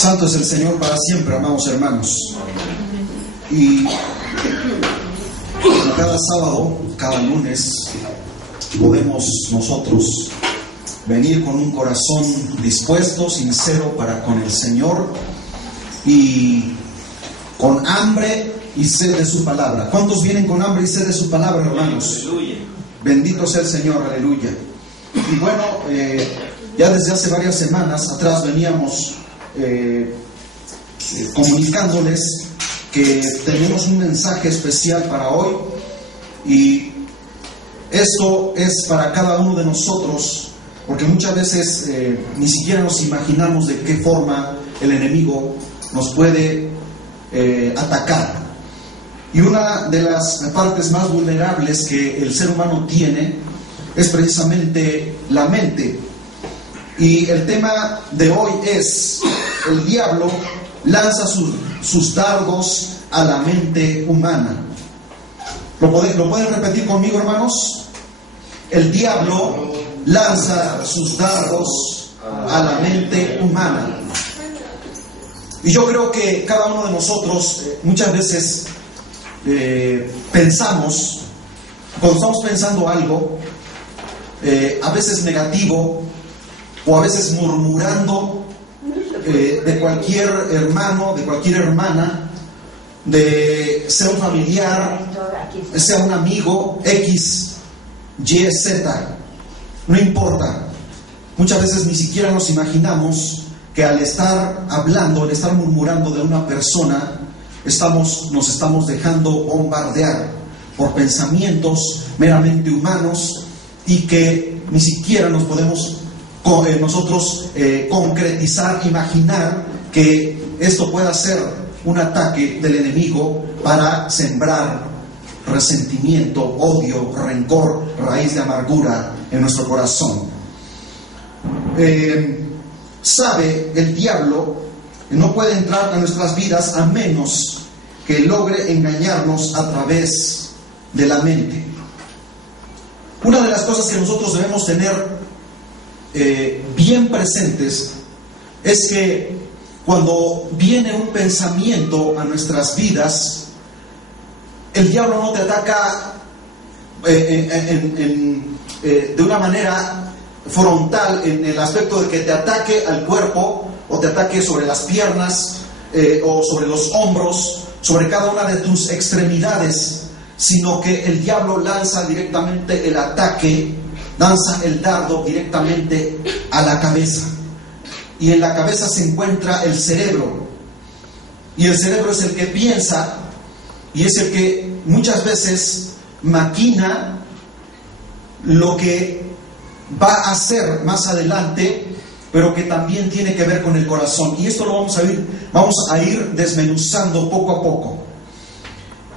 Santo es el Señor para siempre, amados hermanos. Y como cada sábado, cada lunes, podemos nosotros venir con un corazón dispuesto, sincero para con el Señor y con hambre y sed de su palabra. ¿Cuántos vienen con hambre y sed de su palabra, hermanos? Aleluya. Bendito sea el Señor, aleluya. Y bueno, ya desde hace varias semanas atrás veníamos comunicándoles que tenemos un mensaje especial para hoy, y esto es para cada uno de nosotros, porque muchas veces ni siquiera nos imaginamos de qué forma el enemigo nos puede atacar. Y una de las partes más vulnerables que el ser humano tiene es precisamente la mente. Y el tema de hoy es: el diablo lanza sus dardos a la mente humana. ¿Lo pueden repetir conmigo, hermanos? El diablo lanza sus dardos a la mente humana. Y yo creo que cada uno de nosotros muchas veces pensamos, cuando estamos pensando algo, a veces negativo, o a veces murmurando de cualquier hermano, de cualquier hermana, sea un familiar, sea un amigo, X, Y, Z, no importa. Muchas veces ni siquiera nos imaginamos que al estar hablando, al estar murmurando de una persona, nos estamos dejando bombardear por pensamientos meramente humanos, y que ni siquiera nos podemos nosotros concretizar, imaginar que esto pueda ser un ataque del enemigo para sembrar resentimiento, odio, rencor, raíz de amargura en nuestro corazón. Sabe, el diablo no puede entrar a nuestras vidas a menos que logre engañarnos a través de la mente. Una de las cosas que nosotros debemos tener bien presentes es que cuando viene un pensamiento a nuestras vidas, el diablo no te ataca de una manera frontal, en el aspecto de que te ataque al cuerpo, o te ataque sobre las piernas, o sobre los hombros, sobre cada una de tus extremidades, sino que el diablo lanza directamente el ataque, lanza el dardo directamente a la cabeza. Y en la cabeza se encuentra el cerebro. Y el cerebro es el que piensa, y es el que muchas veces maquina lo que va a hacer más adelante, pero que también tiene que ver con el corazón. Y esto lo vamos a ir desmenuzando poco a poco.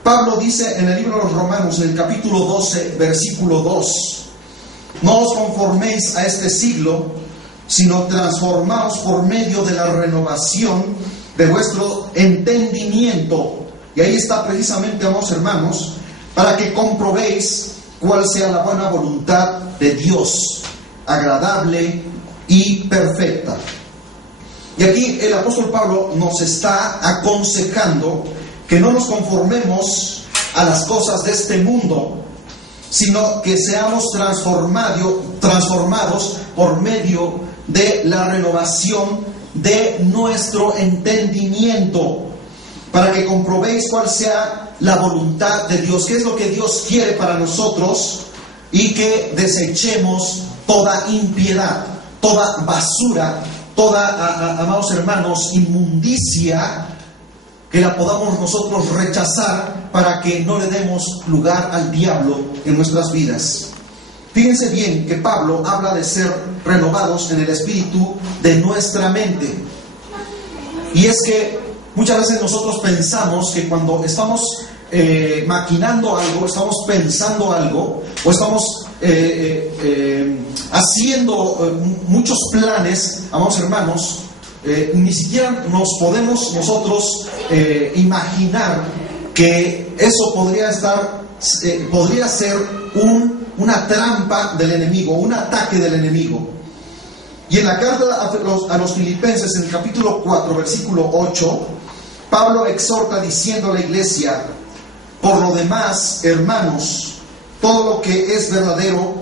Pablo dice en el libro de los Romanos, en el capítulo 12, versículo 2: no os conforméis a este siglo, sino transformaos por medio de la renovación de vuestro entendimiento. Y ahí está precisamente, amados hermanos, para que comprobéis cuál sea la buena voluntad de Dios, agradable y perfecta. Y aquí el apóstol Pablo nos está aconsejando que no nos conformemos a las cosas de este mundo, sino que seamos transformados por medio de la renovación de nuestro entendimiento, para que comprobéis cuál sea la voluntad de Dios, qué es lo que Dios quiere para nosotros, y que desechemos toda impiedad, toda basura, toda, amados hermanos, inmundicia, que la podamos nosotros rechazar, para que no le demos lugar al diablo en nuestras vidas. Fíjense bien que Pablo habla de ser renovados en el espíritu de nuestra mente. Y es que muchas veces nosotros pensamos que cuando estamos maquinando algo, estamos pensando algo, o estamos haciendo muchos planes, amados hermanos, ni siquiera nos podemos nosotros imaginar que eso podría ser una trampa del enemigo, un ataque del enemigo. Y en la carta a los Filipenses, en el capítulo 4, versículo 8, Pablo exhorta diciendo a la iglesia: por lo demás, hermanos, todo lo que es verdadero,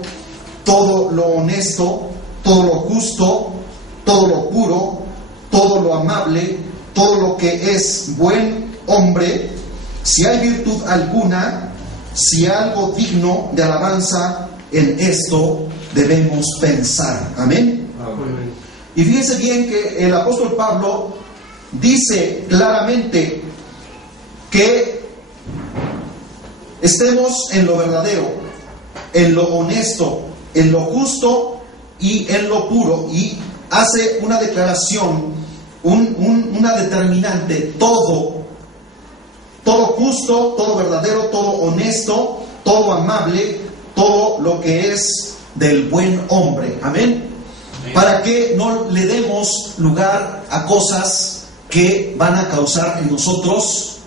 todo lo honesto, todo lo justo, todo lo puro, todo lo amable, todo lo que es buen hombre, si hay virtud alguna, si algo digno de alabanza, en esto debemos pensar. Amén. Amén. Y fíjense bien que el apóstol Pablo dice claramente que estemos en lo verdadero, en lo honesto, en lo justo y en lo puro. Y hace una declaración, una determinante: todo justo, todo verdadero, todo honesto, todo amable, todo lo que es del buen hombre. Amén. Para que no le demos lugar a cosas que van a causar en nosotros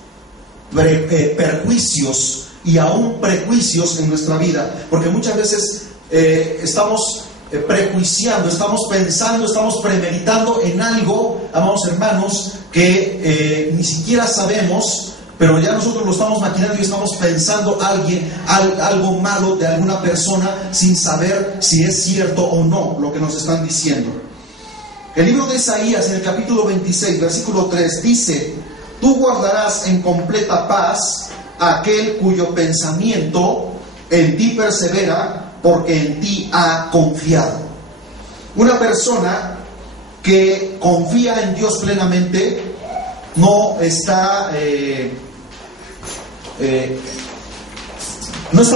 perjuicios y aún prejuicios en nuestra vida. Porque muchas veces estamos prejuiciando, estamos pensando, estamos premeditando en algo, amados hermanos, que ni siquiera sabemos, pero ya nosotros lo estamos maquinando y estamos pensando algo malo de alguna persona sin saber si es cierto o no lo que nos están diciendo. El libro de Isaías, en el capítulo 26, versículo 3, dice: tú guardarás en completa paz a aquel cuyo pensamiento en ti persevera, porque en ti ha confiado. Una persona que confía en Dios plenamente no está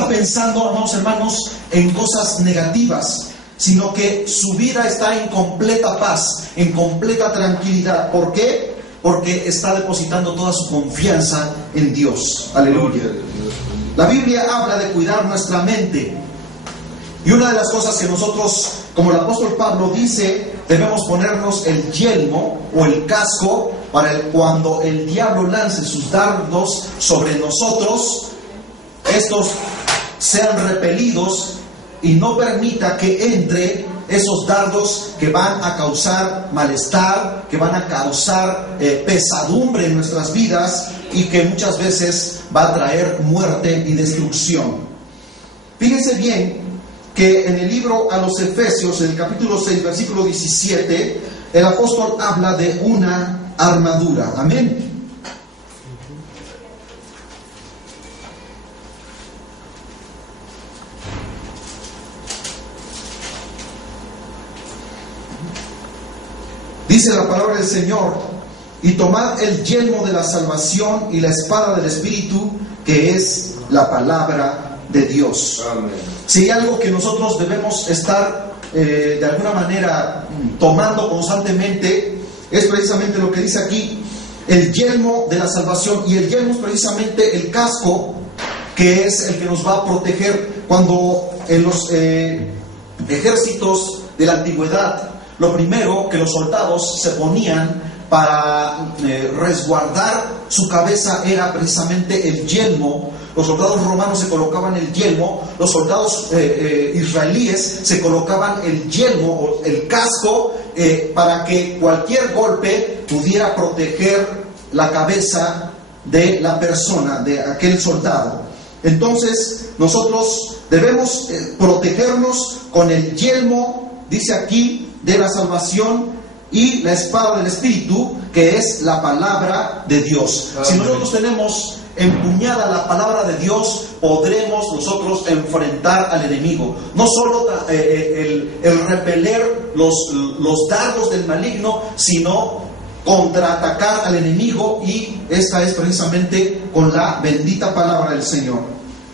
pensando, amados hermanos, en cosas negativas, sino que su vida está en completa paz, en completa tranquilidad. ¿Por qué? Porque está depositando toda su confianza en Dios. Aleluya. La Biblia habla de cuidar nuestra mente. Y una de las cosas que nosotros, como el apóstol Pablo dice, debemos ponernos el yelmo o el casco para cuando el diablo lance sus dardos sobre nosotros, estos sean repelidos y no permita que entre esos dardos que van a causar malestar, que van a causar pesadumbre en nuestras vidas y que muchas veces va a traer muerte y destrucción. Fíjense bien que en el libro a los Efesios, en el capítulo 6, versículo 17, el apóstol habla de una armadura. Amén. Dice la palabra del Señor: y tomad el yelmo de la salvación y la espada del Espíritu, que es la palabra de Dios. Amén. Si hay algo que nosotros debemos estar de alguna manera tomando constantemente, es precisamente lo que dice aquí, el yelmo de la salvación. Y el yelmo es precisamente el casco, que es el que nos va a proteger. Cuando en los ejércitos de la antigüedad, lo primero que los soldados se ponían para resguardar su cabeza era precisamente el yelmo. Los soldados romanos se colocaban el yelmo, los soldados israelíes se colocaban el yelmo o el casco para que cualquier golpe pudiera proteger la cabeza de la persona, de aquel soldado. Entonces nosotros debemos protegernos con el yelmo, dice aquí, de la salvación y la espada del Espíritu, que es la palabra de Dios. Amén. Si nosotros tenemos empuñada la palabra de Dios, podremos nosotros enfrentar al enemigo. No solo el repeler los dardos del maligno, sino contraatacar al enemigo, y esta es precisamente con la bendita palabra del Señor.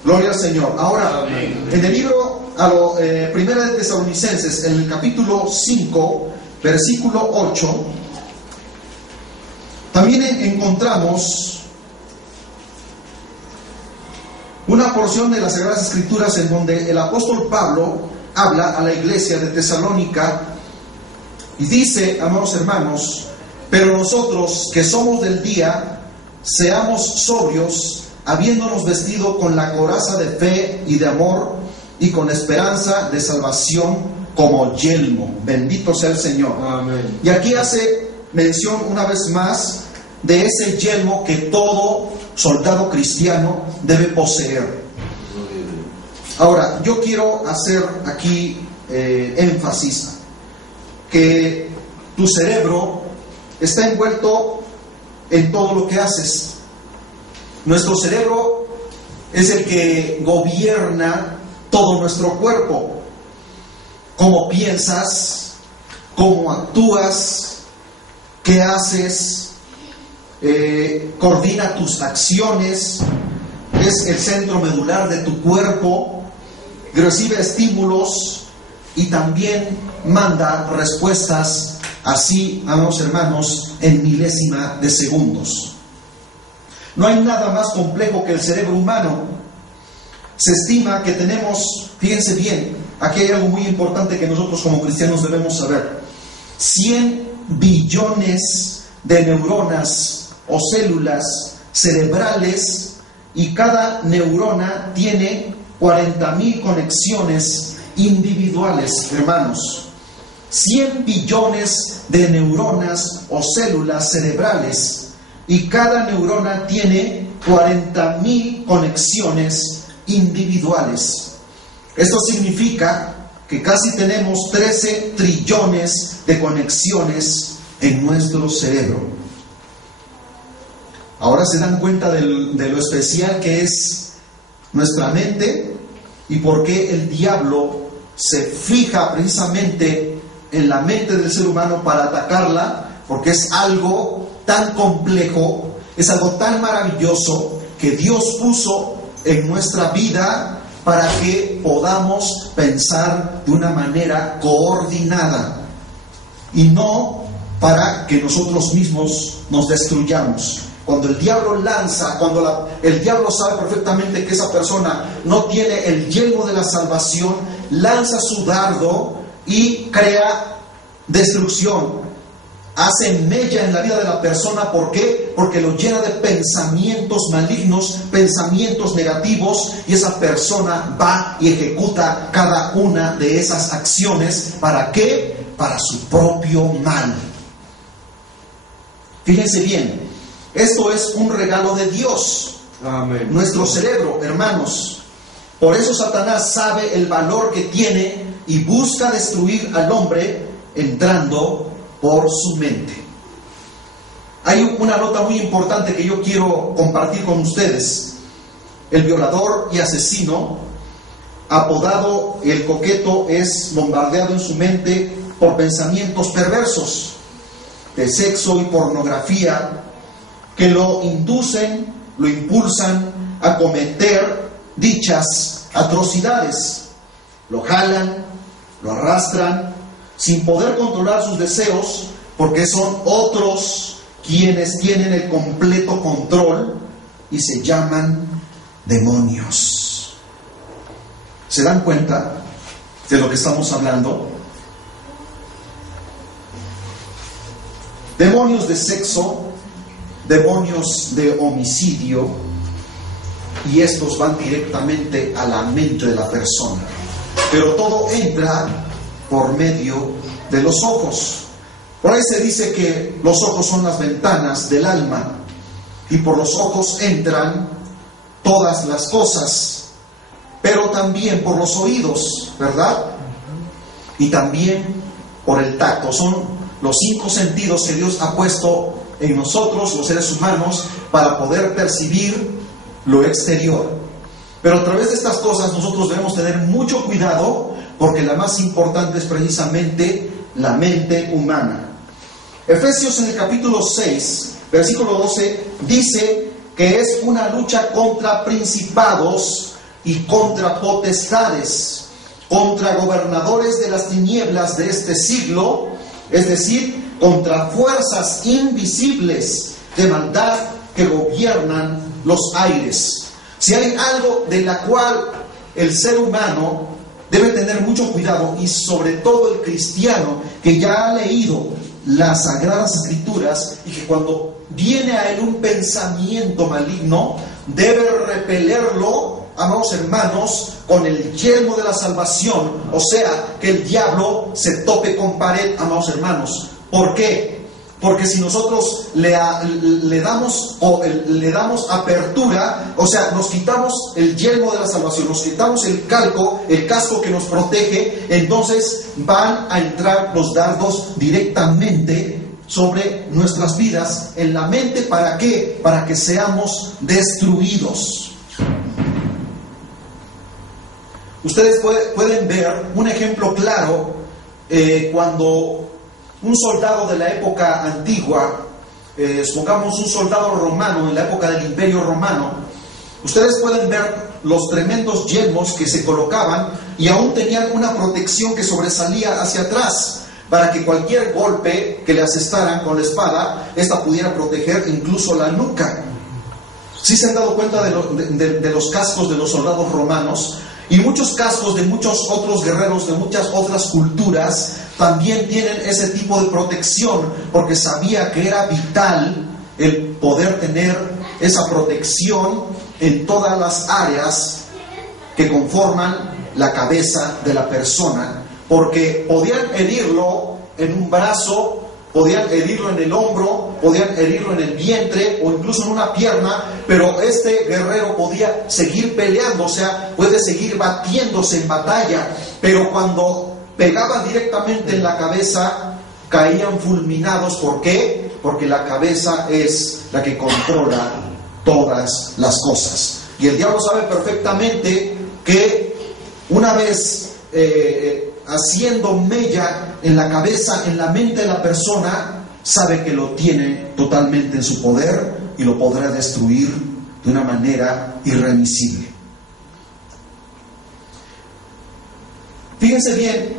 Gloria al Señor. Ahora, amén. En el libro Primera de Tesalonicenses, en el capítulo 5, versículo 8, también encontramos una porción de las Sagradas Escrituras en donde el apóstol Pablo habla a la iglesia de Tesalónica y dice: amados hermanos, pero nosotros que somos del día, seamos sobrios, habiéndonos vestido con la coraza de fe y de amor, y con esperanza de salvación como yelmo. Bendito sea el Señor. Amén. Y aquí hace mención una vez más de ese yelmo que todo soldado cristiano debe poseer. Ahora, yo quiero hacer aquí énfasis que tu cerebro está envuelto en todo lo que haces. Nuestro cerebro es el que gobierna todo nuestro cuerpo. Cómo piensas, cómo actúas, qué haces, coordina tus acciones, es el centro medular de tu cuerpo, recibe estímulos y también manda respuestas, así, amados hermanos, en milésima de segundos. No hay nada más complejo que el cerebro humano. Se estima que tenemos, fíjense bien, aquí hay algo muy importante que nosotros como cristianos debemos saber: 100 billones de neuronas o células cerebrales, y cada neurona tiene 40,000 conexiones individuales, hermanos. 100 billones de neuronas o células cerebrales, y cada neurona tiene 40,000 conexiones individuales. Esto significa que casi tenemos 13 trillones de conexiones en nuestro cerebro. Ahora se dan cuenta de lo especial que es nuestra mente y por qué el diablo se fija precisamente en la mente del ser humano para atacarla, porque es algo tan complejo, es algo tan maravilloso que Dios puso en nuestra vida para que podamos pensar de una manera coordinada y no para que nosotros mismos nos destruyamos. Cuando el diablo lanza, el diablo sabe perfectamente que esa persona no tiene el yelmo de la salvación, lanza su dardo y crea destrucción, hace mella en la vida de la persona. ¿Por qué? Porque lo llena de pensamientos malignos, pensamientos negativos, y esa persona va y ejecuta cada una de esas acciones. ¿Para qué? Para su propio mal. Fíjense bien, esto es un regalo de Dios. Amén. Nuestro cerebro, hermanos. Por eso Satanás sabe el valor que tiene y busca destruir al hombre entrando por su mente. Hay una nota muy importante que yo quiero compartir con ustedes. El violador y asesino, apodado el coqueto, es bombardeado en su mente por pensamientos perversos de sexo y pornografía que lo inducen, lo impulsan a cometer dichas atrocidades. Lo jalan, lo arrastran, sin poder controlar sus deseos, porque son otros quienes tienen el completo control, y se llaman demonios. ¿Se dan cuenta de lo que estamos hablando? Demonios de sexo, demonios de homicidio, y estos van directamente a la mente de la persona. Pero todo entra por medio de los ojos. Por ahí se dice que los ojos son las ventanas del alma, y por los ojos entran todas las cosas, pero también por los oídos, ¿verdad? Y también por el tacto. Son los 5 sentidos que Dios ha puesto en nosotros, los seres humanos, para poder percibir lo exterior. Pero a través de estas cosas nosotros debemos tener mucho cuidado, porque la más importante es precisamente la mente humana. Efesios en el capítulo 6, versículo 12, dice que es una lucha contra principados y contra potestades, contra gobernadores de las tinieblas de este siglo, es decir, contra fuerzas invisibles de maldad que gobiernan los aires. Si hay algo de la cual el ser humano debe tener mucho cuidado, y sobre todo el cristiano que ya ha leído las Sagradas Escrituras, y que cuando viene a él un pensamiento maligno, debe repelerlo amados hermanos, con el yelmo de la salvación, o sea, que el diablo se tope con pared, amados hermanos. ¿Por qué? Porque si nosotros le damos apertura, o sea, nos quitamos el yelmo de la salvación, nos quitamos el casco que nos protege, entonces van a entrar los dardos directamente sobre nuestras vidas, en la mente. ¿Para qué? Para que seamos destruidos. Ustedes pueden ver un ejemplo claro cuando un soldado de la época antigua, supongamos un soldado romano en la época del Imperio Romano, ustedes pueden ver los tremendos yelmos que se colocaban y aún tenían una protección que sobresalía hacia atrás, para que cualquier golpe que le asestaran con la espada, esta pudiera proteger incluso la nuca. ¿Sí se han dado cuenta de los cascos de los soldados romanos? Y muchos cascos de muchos otros guerreros de muchas otras culturas también tienen ese tipo de protección, porque sabía que era vital el poder tener esa protección en todas las áreas que conforman la cabeza de la persona, porque podían herirlo en un brazo, podían herirlo en el hombro, podían herirlo en el vientre o incluso en una pierna, pero este guerrero podía seguir peleando, o sea, puede seguir batiéndose en batalla, pero cuando pegaban directamente en la cabeza, caían fulminados. ¿Por qué? Porque la cabeza es la que controla todas las cosas. Y el diablo sabe perfectamente que una vez haciendo mella en la cabeza, en la mente de la persona, sabe que lo tiene totalmente en su poder y lo podrá destruir de una manera irremisible. Fíjense bien,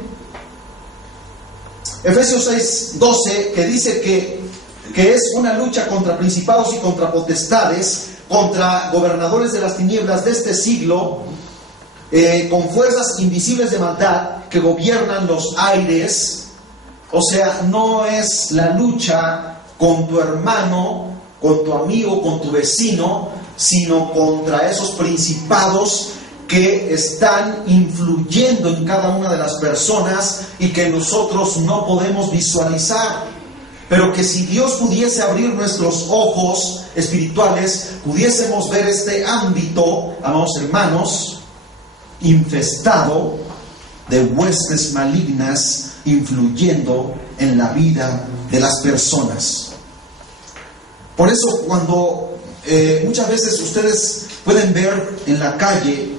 Efesios 6:12, que dice que es una lucha contra principados y contra potestades, contra gobernadores de las tinieblas de este siglo, con fuerzas invisibles de maldad que gobiernan los aires. O sea, no es la lucha con tu hermano, con tu amigo, con tu vecino, sino contra esos principados que están influyendo en cada una de las personas y que nosotros no podemos visualizar, pero que si Dios pudiese abrir nuestros ojos espirituales, pudiésemos ver este ámbito, amados hermanos, infestado de huestes malignas influyendo en la vida de las personas. Por eso cuando muchas veces ustedes pueden ver en la calle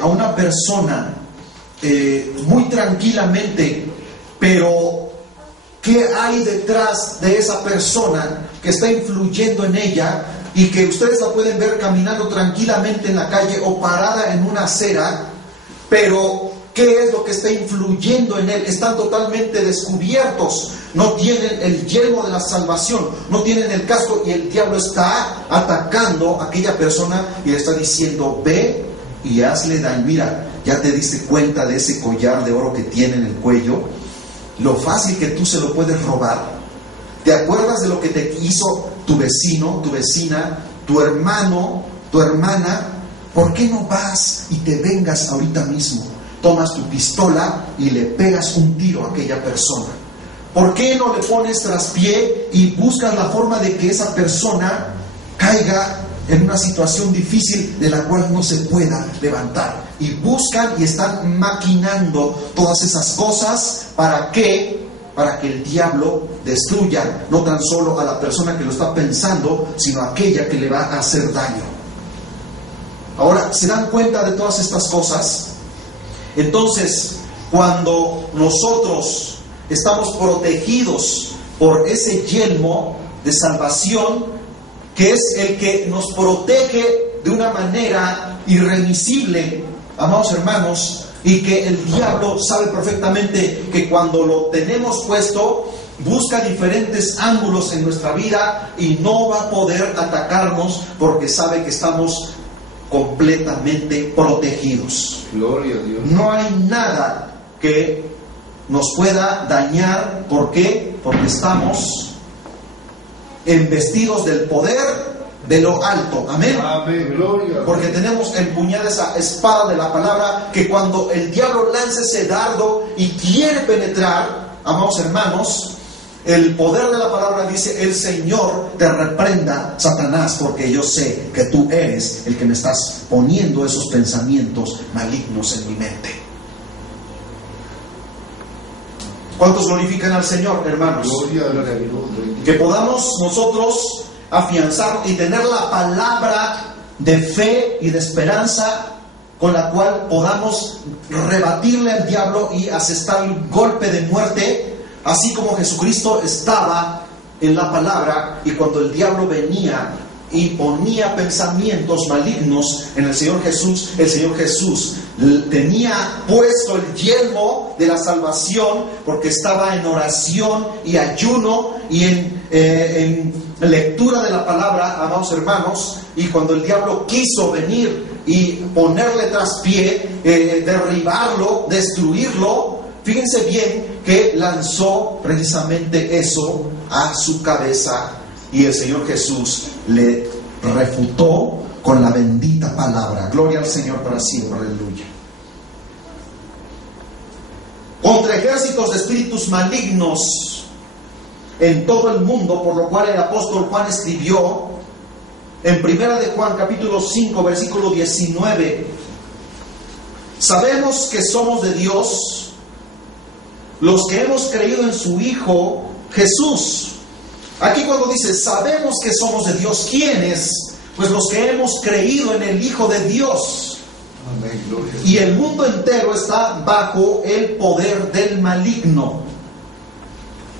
a una persona muy tranquilamente, pero ¿qué hay detrás de esa persona que está influyendo en ella y que ustedes la pueden ver caminando tranquilamente en la calle o parada en una acera? Pero ¿qué es lo que está influyendo en él? Están totalmente descubiertos, no tienen el yelmo de la salvación, no tienen el casco, y el diablo está atacando a aquella persona y le está diciendo: ve y hazle daño. Mira, ya te diste cuenta de ese collar de oro que tiene en el cuello, lo fácil que tú se lo puedes robar. ¿Te acuerdas de lo que te hizo tu vecino, tu vecina, tu hermano, tu hermana? ¿Por qué no vas y te vengas ahorita mismo? Tomas tu pistola y le pegas un tiro a aquella persona. ¿Por qué no le pones traspié y buscas la forma de que esa persona caiga en una situación difícil de la cual no se pueda levantar? Y buscan y están maquinando todas esas cosas. ¿Para qué? Para que el diablo destruya no tan solo a la persona que lo está pensando, sino a aquella que le va a hacer daño. Ahora, ¿se dan cuenta de todas estas cosas? Entonces, cuando nosotros estamos protegidos por ese yelmo de salvación, que es el que nos protege de una manera irremisible, amados hermanos, y que el diablo sabe perfectamente que cuando lo tenemos puesto, busca diferentes ángulos en nuestra vida y no va a poder atacarnos, porque sabe que estamos completamente protegidos. Gloria a Dios. No hay nada que nos pueda dañar. ¿Por qué? Porque estamos embestidos del poder de lo alto. Amén. Amén. Gloria. Porque tenemos empuñada esa espada de la palabra, que cuando el diablo lanza ese dardo y quiere penetrar, amados hermanos, el poder de la palabra dice: el Señor te reprenda, Satanás, porque yo sé que tú eres el que me estás poniendo esos pensamientos malignos en mi mente. ¿Cuántos glorifican al Señor, hermanos? Gloria a Dios. Que podamos nosotros afianzar y tener la palabra de fe y de esperanza, con la cual podamos rebatirle al diablo y asestar el golpe de muerte, así como Jesucristo estaba en la palabra, y cuando el diablo venía y ponía pensamientos malignos en el Señor Jesús tenía puesto el yelmo de la salvación, porque estaba en oración y ayuno y en lectura de la palabra, amados hermanos. Y cuando el diablo quiso venir y ponerle traspié, derribarlo, destruirlo, fíjense bien que lanzó precisamente eso a su cabeza, y el Señor Jesús le refutó con la bendita palabra. Gloria al Señor para siempre. Aleluya. Contra ejércitos de espíritus malignos en todo el mundo, por lo cual el apóstol Juan escribió en 1 de Juan capítulo 5 versículo 19: sabemos que somos de Dios los que hemos creído en su Hijo Jesús. Aquí cuando dice sabemos que somos de Dios, ¿quiénes? Pues los que hemos creído en el Hijo de Dios. Amén. Gloria. Y el mundo entero está bajo el poder del maligno.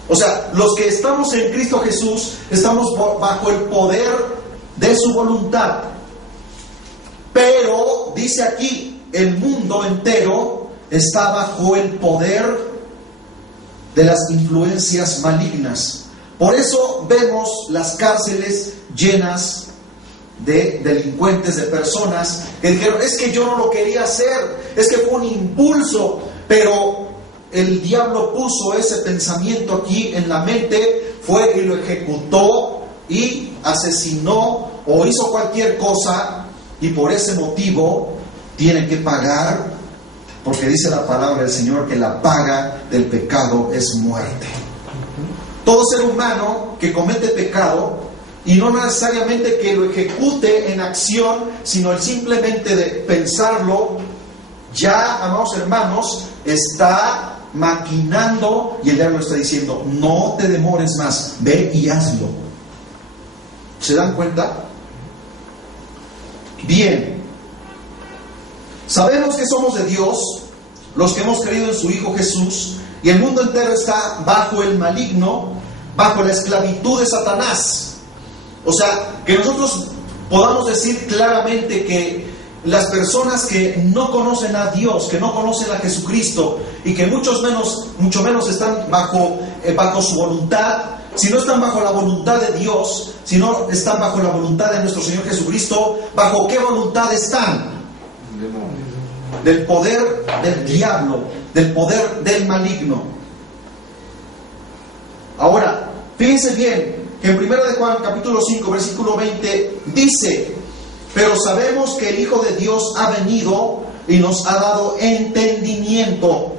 O sea, los que estamos en Cristo Jesús estamos bajo el poder de su voluntad. Pero dice aquí, el mundo entero está bajo el poder de las influencias malignas. Por eso vemos las cárceles llenas de delincuentes, de personas que dijeron: es que yo no lo quería hacer, es que fue un impulso, pero el diablo puso ese pensamiento aquí en la mente, fue y lo ejecutó y asesinó o hizo cualquier cosa, y por ese motivo tiene que pagar, porque dice la palabra del Señor que la paga del pecado es muerte. Todo ser humano que comete pecado, y no necesariamente que lo ejecute en acción, sino el simplemente de pensarlo, ya, amados hermanos, está maquinando, y el diablo está diciendo: no te demores más, ve y hazlo. ¿Se dan cuenta? Bien, sabemos que somos de Dios los que hemos creído en su Hijo Jesús, y el mundo entero está bajo el maligno, bajo la esclavitud de Satanás. O sea, que nosotros podamos decir claramente que las personas que no conocen a Dios, que no conocen a Jesucristo, y que mucho menos están bajo su voluntad, si no están bajo la voluntad de Dios, si no están bajo la voluntad de nuestro Señor Jesucristo, ¿bajo qué voluntad están? Del poder del diablo, del poder del maligno. Ahora, fíjense bien que en 1 de Juan capítulo 5 versículo 20 dice: pero sabemos que el Hijo de Dios ha venido y nos ha dado entendimiento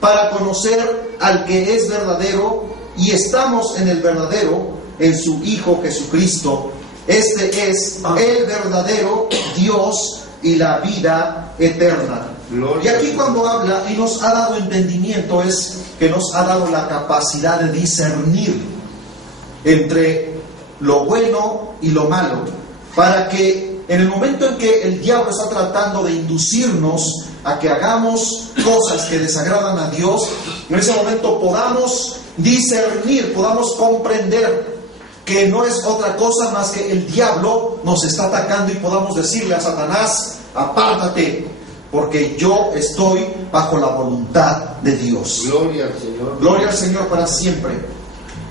para conocer al que es verdadero, y estamos en el verdadero, en su Hijo Jesucristo. Este es el verdadero Dios y la vida eterna. Y aquí cuando habla y nos ha dado entendimiento, es que nos ha dado la capacidad de discernir entre lo bueno y lo malo, para que en el momento en que el diablo está tratando de inducirnos a que hagamos cosas que desagradan a Dios, en ese momento podamos discernir, podamos comprender que no es otra cosa más que el diablo nos está atacando, y podamos decirle a Satanás: apártate, porque yo estoy bajo la voluntad de Dios. Gloria al Señor. Gloria al Señor para siempre.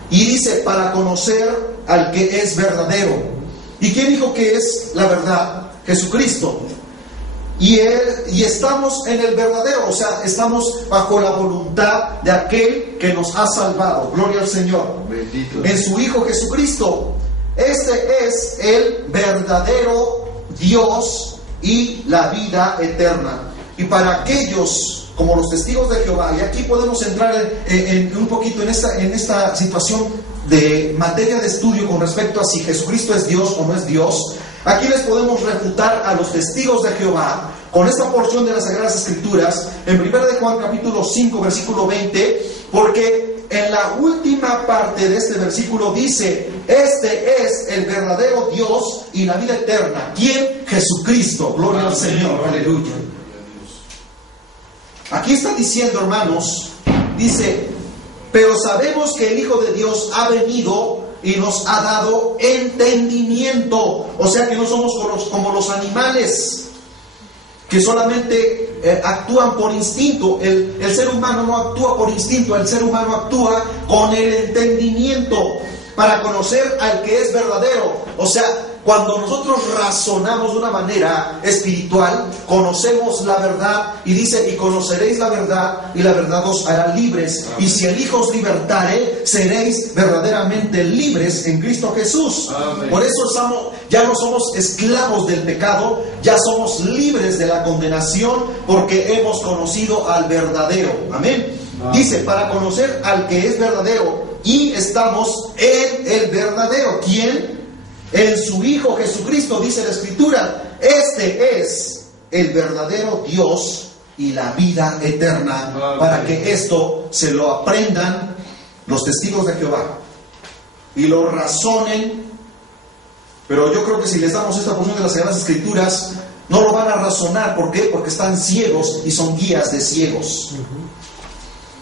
Y dice: para conocer al que es verdadero. ¿Y quién dijo que es la verdad? Jesucristo. Y estamos en el verdadero, o sea, estamos bajo la voluntad de aquel que nos ha salvado. Gloria al Señor. Bendito. En su Hijo Jesucristo. este es el verdadero Dios y la vida eterna. Y para aquellos como los testigos de Jehová, y aquí podemos entrar en un poquito en esta situación de materia de estudio con respecto a si Jesucristo es Dios o no es Dios. Aquí les podemos refutar a los testigos de Jehová con esta porción de las Sagradas Escrituras en 1 de Juan capítulo 5 versículo 20, porque en la última parte de este versículo dice: este es el verdadero Dios y la vida eterna. ¿Quién? Jesucristo. Gloria al Señor. Aleluya. Aquí está diciendo, hermanos, dice: pero sabemos que el Hijo de Dios ha venido y nos ha dado entendimiento. O sea que no somos como los animales que solamente actúan por instinto. El ser humano no actúa por instinto, el ser humano actúa con el entendimiento para conocer al que es verdadero. O sea, cuando nosotros razonamos de una manera espiritual, conocemos la verdad, y dice: y conoceréis la verdad, y la verdad os hará libres. Amén. Y si el Hijo os libertare, seréis verdaderamente libres en Cristo Jesús. Amén. Por eso ya no somos esclavos del pecado, ya somos libres de la condenación, porque hemos conocido al verdadero. Amén. Amén. Dice: para conocer al que es verdadero, y estamos en el verdadero. ¿Quién? En su Hijo Jesucristo, dice la Escritura. Este es el verdadero Dios y la vida eterna. Amén. Para que esto se lo aprendan los testigos de Jehová y lo razonen. Pero yo creo que si les damos esta porción de las Sagradas Escrituras, no lo van a razonar. ¿Por qué? Porque están ciegos y son guías de ciegos.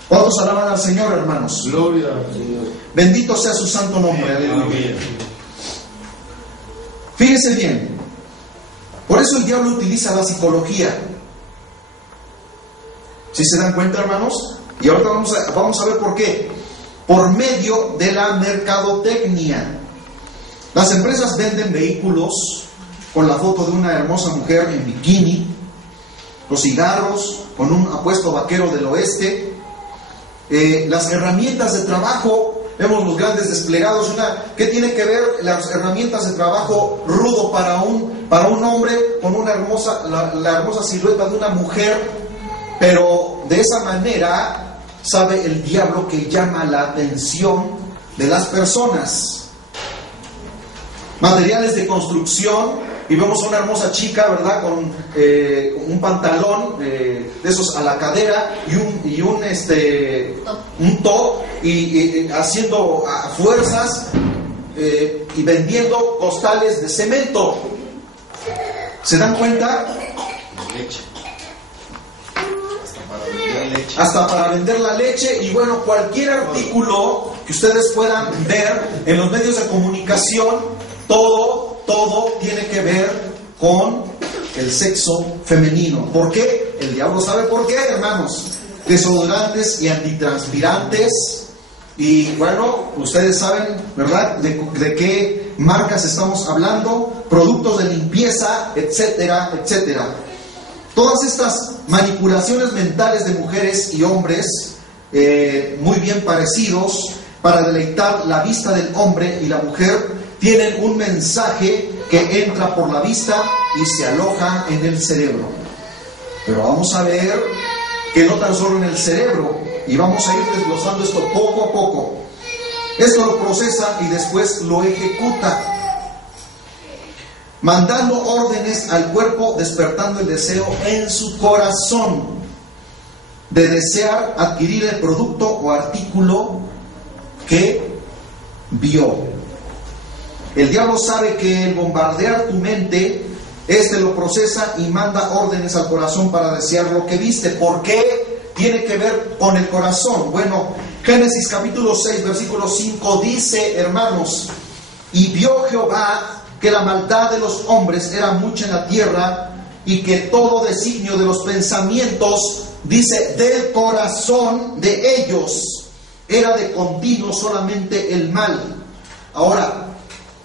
¿Cuántos alaban al Señor, hermanos? Gloria al Señor. Bendito sea su santo nombre. Aleluya. Fíjense bien, por eso el diablo utiliza la psicología. ¿Sí se dan cuenta, hermanos? Y ahorita vamos a ver por qué. Por medio de la mercadotecnia. Las empresas venden vehículos con la foto de una hermosa mujer en bikini, los cigarros con un apuesto vaquero del oeste, las herramientas de trabajo. Vemos los grandes desplegados. ¿Qué tiene que ver las herramientas de trabajo rudo para un hombre con una la hermosa silueta de una mujer? Pero de esa manera sabe el diablo que llama la atención de las personas. Materiales de construcción, y vemos a una hermosa chica, ¿verdad?, con un pantalón de esos a la cadera y un top, y haciendo fuerzas y vendiendo costales de cemento. ¿Se dan cuenta? Leche. Hasta para vender la leche. Y bueno, cualquier artículo que ustedes puedan ver en los medios de comunicación, todo tiene que ver con el sexo femenino. ¿Por qué? El diablo sabe por qué, hermanos. Desodorantes y antitranspirantes. Y bueno, ustedes saben, ¿verdad?, de qué marcas estamos hablando. Productos de limpieza, etcétera, etcétera. Todas estas manipulaciones mentales de mujeres y hombres, muy bien parecidos, para deleitar la vista del hombre y la mujer, tienen un mensaje que entra por la vista y se aloja en el cerebro. Pero vamos a ver que no tan solo en el cerebro, y vamos a ir desglosando esto poco a poco. Esto lo procesa y después lo ejecuta, mandando órdenes al cuerpo, despertando el deseo en su corazón de desear adquirir el producto o artículo que vio. El diablo sabe que el bombardear tu mente, lo procesa y manda órdenes al corazón para desear lo que viste. ¿Por qué tiene que ver con el corazón? Bueno, Génesis capítulo 6, versículo 5 dice, hermanos: y vio Jehová que la maldad de los hombres era mucha en la tierra, y que todo designio de los pensamientos, dice, del corazón de ellos era de continuo solamente el mal. Ahora,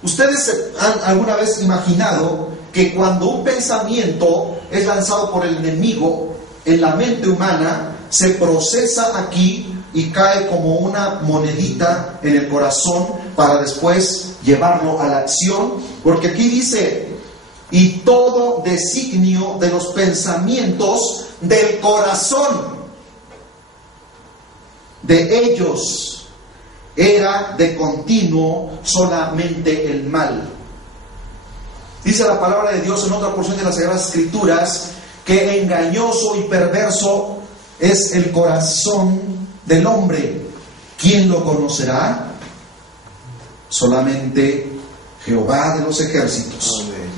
¿ustedes han alguna vez imaginado que cuando un pensamiento es lanzado por el enemigo en la mente humana, se procesa aquí y cae como una monedita en el corazón para después llevarlo a la acción, porque aquí dice, y todo designio de los pensamientos del corazón de ellos era de continuo solamente el mal. Dice la palabra de Dios en otra porción de las Sagradas Escrituras que engañoso y perverso es el corazón del hombre. ¿Quién lo conocerá? Solamente Jehová de los ejércitos. Amén.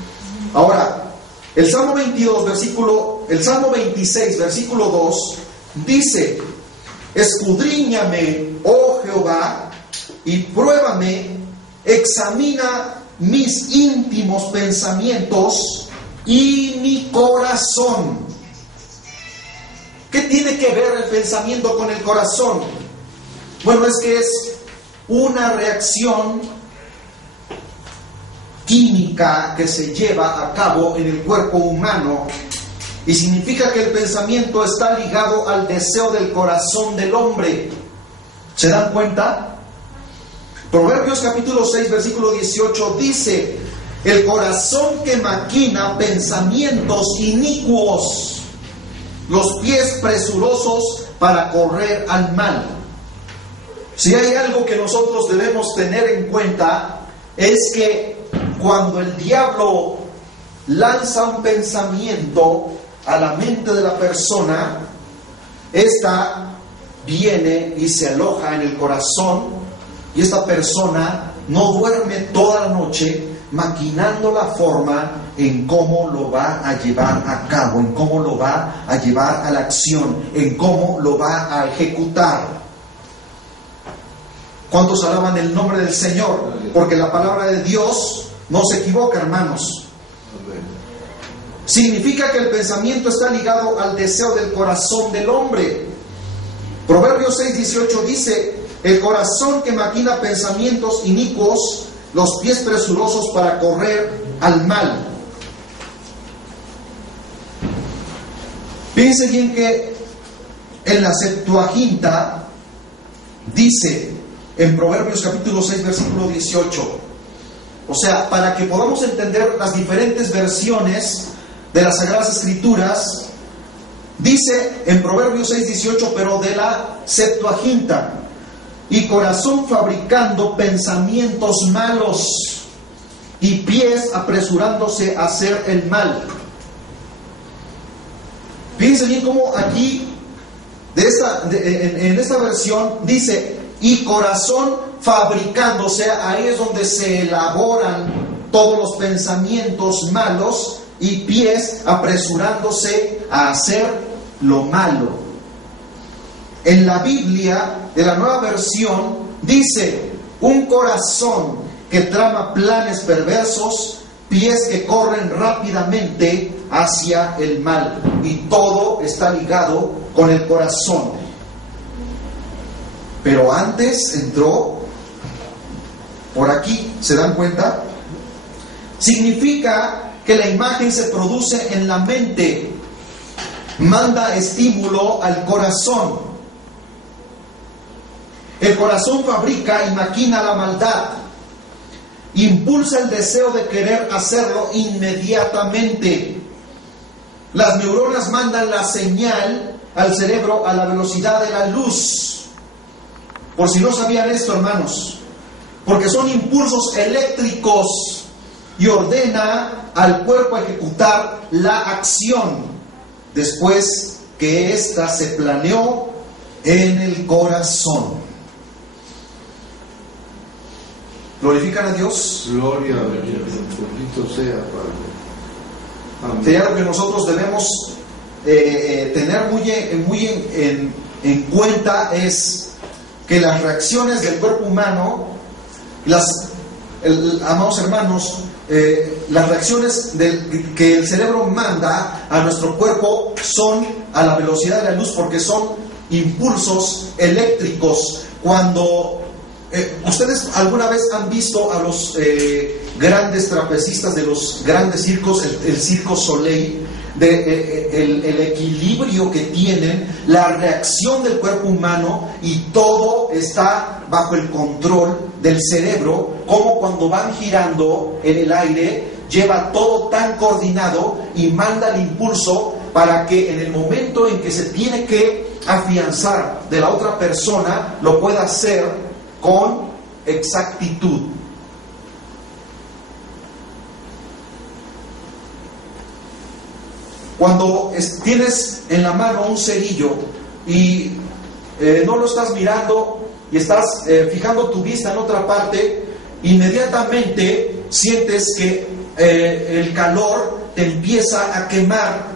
Ahora, el Salmo 26, versículo 2 dice: escudriñame, oh Jehová, y pruébame, examina mis íntimos pensamientos y mi corazón. ¿Qué tiene que ver el pensamiento con el corazón? Bueno, es que es una reacción química que se lleva a cabo en el cuerpo humano, y significa que el pensamiento está ligado al deseo del corazón del hombre. ¿Se dan cuenta? Proverbios capítulo 6, versículo 18 dice: el corazón que maquina pensamientos inicuos, los pies presurosos para correr al mal. Si hay algo que nosotros debemos tener en cuenta, es que cuando el diablo lanza un pensamiento a la mente de la persona, esta viene y se aloja en el corazón, y esta persona no duerme toda la noche maquinando la forma en cómo lo va a llevar a cabo, en cómo lo va a llevar a la acción, en cómo lo va a ejecutar. ¿Cuántos alaban el nombre del Señor? Porque la palabra de Dios no se equivoca, hermanos. Significa que el pensamiento está ligado al deseo del corazón del hombre. Proverbios 6:18 dice: el corazón que maquina pensamientos inicuos, los pies presurosos para correr al mal. Piense bien que en la Septuaginta dice, en Proverbios capítulo 6, versículo 18, o sea, para que podamos entender las diferentes versiones de las Sagradas Escrituras, dice en Proverbios 6:18, pero de la Septuaginta: y corazón fabricando pensamientos malos, y pies apresurándose a hacer el mal. Fíjense bien cómo aquí, en esta versión, dice: y corazón fabricando, o sea, ahí es donde se elaboran todos los pensamientos malos, y pies apresurándose a hacer lo malo. En la Biblia, de la Nueva Versión, dice: un corazón que trama planes perversos, pies que corren rápidamente hacia el mal. Y todo está ligado con el corazón. Pero antes entró por aquí, ¿se dan cuenta? Significa que la imagen se produce en la mente, manda estímulo al corazón. El corazón fabrica y maquina la maldad, impulsa el deseo de querer hacerlo inmediatamente. Las neuronas mandan la señal al cerebro a la velocidad de la luz. Por si no sabían esto, hermanos, porque son impulsos eléctricos, y ordena al cuerpo a ejecutar la acción después que ésta se planeó en el corazón. ¿Glorifican a Dios? Gloria a Dios, bendito sea, Padre. Amén. Hay algo que nosotros debemos tener muy en cuenta, es que las reacciones del cuerpo humano, amados hermanos, las reacciones que el cerebro manda a nuestro cuerpo son a la velocidad de la luz, porque son impulsos eléctricos. Cuando ustedes alguna vez han visto a los grandes trapecistas de los grandes circos, el Circo Soleil, el equilibrio que tienen, la reacción del cuerpo humano, y todo está bajo el control del cerebro, como cuando van girando en el aire, lleva todo tan coordinado y manda el impulso para que en el momento en que se tiene que afianzar de la otra persona, lo pueda hacer con exactitud. Cuando tienes en la mano un cerillo y no lo estás mirando y estás fijando tu vista en otra parte, inmediatamente sientes que el calor te empieza a quemar,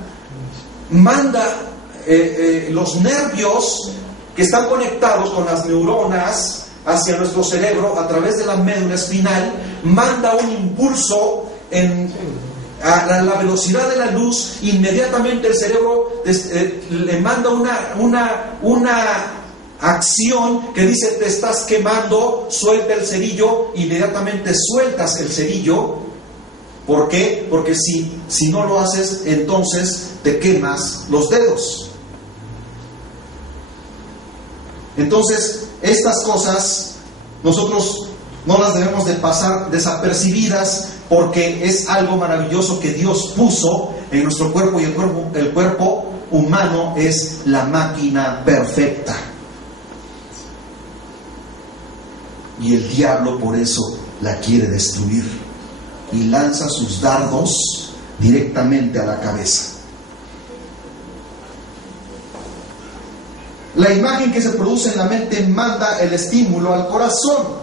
manda los nervios que están conectados con las neuronas hacia nuestro cerebro a través de la médula espinal, manda un impulso a la velocidad de la luz. Inmediatamente el cerebro le manda una acción que dice: te estás quemando, suelta el cerillo. Inmediatamente sueltas el cerillo. ¿Por qué? Porque si no lo haces, entonces te quemas los dedos. Entonces, estas cosas nosotros no las debemos de pasar desapercibidas, porque es algo maravilloso que Dios puso en nuestro cuerpo, y el cuerpo humano es la máquina perfecta. Y el diablo por eso la quiere destruir y lanza sus dardos directamente a la cabeza. La imagen que se produce en la mente manda el estímulo al corazón.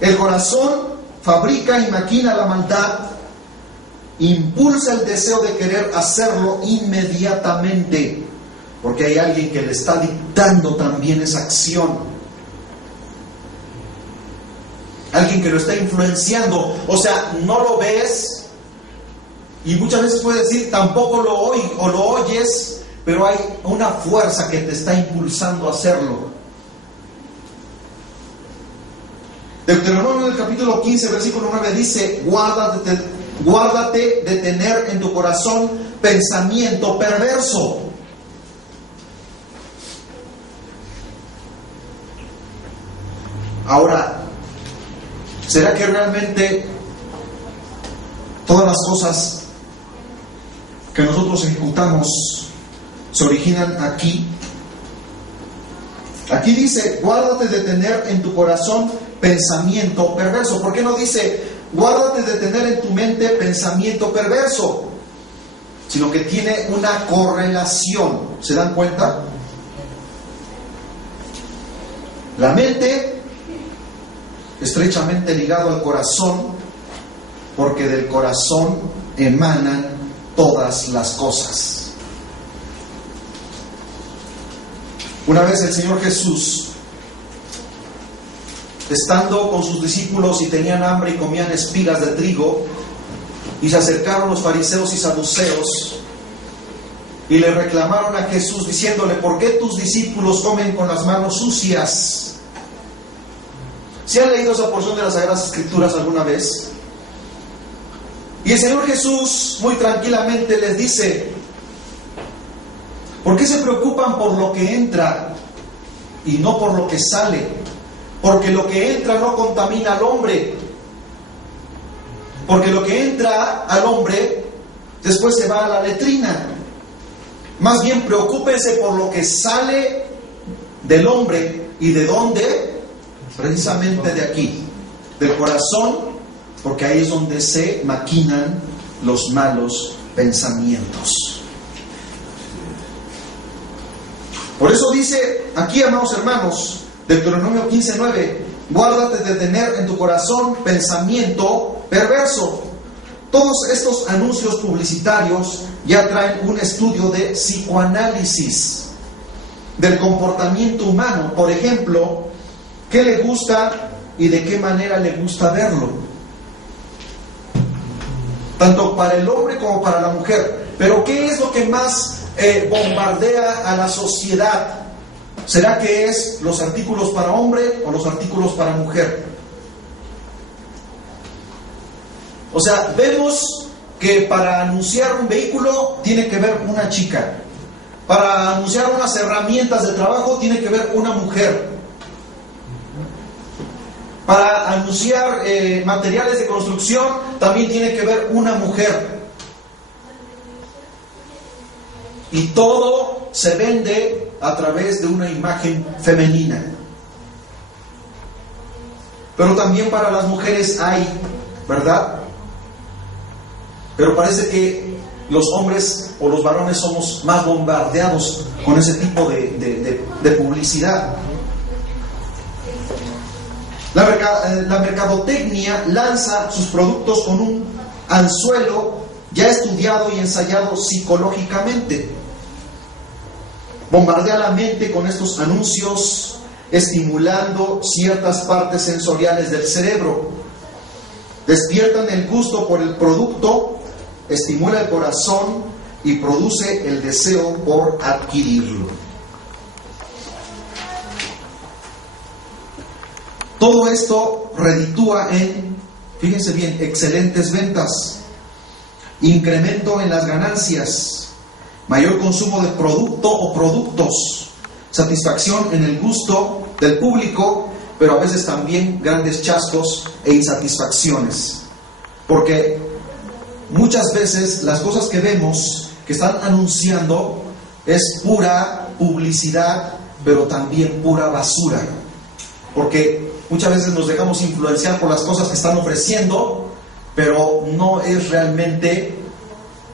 El corazón fabrica y maquina la maldad, impulsa el deseo de querer hacerlo inmediatamente, porque hay alguien que le está dictando también esa acción, alguien que lo está influenciando. O sea, no lo ves y muchas veces puedes decir tampoco lo oyes, pero hay una fuerza que te está impulsando a hacerlo. Deuteronomio del capítulo 15, versículo 9 dice: guárdate de tener en tu corazón pensamiento perverso. Ahora, ¿será que realmente todas las cosas que nosotros ejecutamos se originan aquí? Aquí dice: guárdate de tener en tu corazón pensamiento perverso. ¿Por qué no dice guárdate de tener en tu mente pensamiento perverso? Sino que tiene una correlación. ¿Se dan cuenta? La mente estrechamente ligado al corazón, porque del corazón emanan todas las cosas. Una vez el Señor Jesús, estando con sus discípulos y tenían hambre y comían espigas de trigo, y se acercaron los fariseos y saduceos y le reclamaron a Jesús diciéndole: ¿por qué tus discípulos comen con las manos sucias? ¿Se han leído esa porción de las Sagradas Escrituras alguna vez? Y el Señor Jesús muy tranquilamente les dice: ¿por qué se preocupan por lo que entra y no por lo que sale? Porque lo que entra no contamina al hombre. Porque lo que entra al hombre después se va a la letrina. Más bien preocúpense por lo que sale del hombre. ¿Y de dónde? Precisamente de aquí, del corazón, porque ahí es donde se maquinan los malos pensamientos. Por eso dice aquí, amados hermanos, Deuteronomio 15:9: guárdate de tener en tu corazón pensamiento perverso. Todos estos anuncios publicitarios ya traen un estudio de psicoanálisis del comportamiento humano. Por ejemplo, ¿qué le gusta y de qué manera le gusta verlo? Tanto para el hombre como para la mujer. Pero ¿qué es lo que más bombardea a la sociedad? ¿Será que es los artículos para hombre o los artículos para mujer? O sea, vemos que para anunciar un vehículo tiene que ver una chica. Para anunciar unas herramientas de trabajo tiene que ver una mujer. Para anunciar materiales de construcción también tiene que ver una mujer. Y todo se vende a través de una imagen femenina. Pero también para las mujeres hay, ¿verdad? Pero parece que los hombres o los varones somos más bombardeados con ese tipo de publicidad. La mercadotecnia lanza sus productos con un anzuelo ya estudiado y ensayado psicológicamente. Bombardea la mente con estos anuncios, estimulando ciertas partes sensoriales del cerebro. Despiertan el gusto por el producto, estimula el corazón y produce el deseo por adquirirlo. Todo esto reditúa en, fíjense bien, excelentes ventas, incremento en las ganancias, mayor consumo de producto o productos, satisfacción en el gusto del público, pero a veces también grandes chascos e insatisfacciones. Porque muchas veces las cosas que vemos que están anunciando es pura publicidad, pero también pura basura. Porque muchas veces nos dejamos influenciar por las cosas que están ofreciendo, pero no es realmente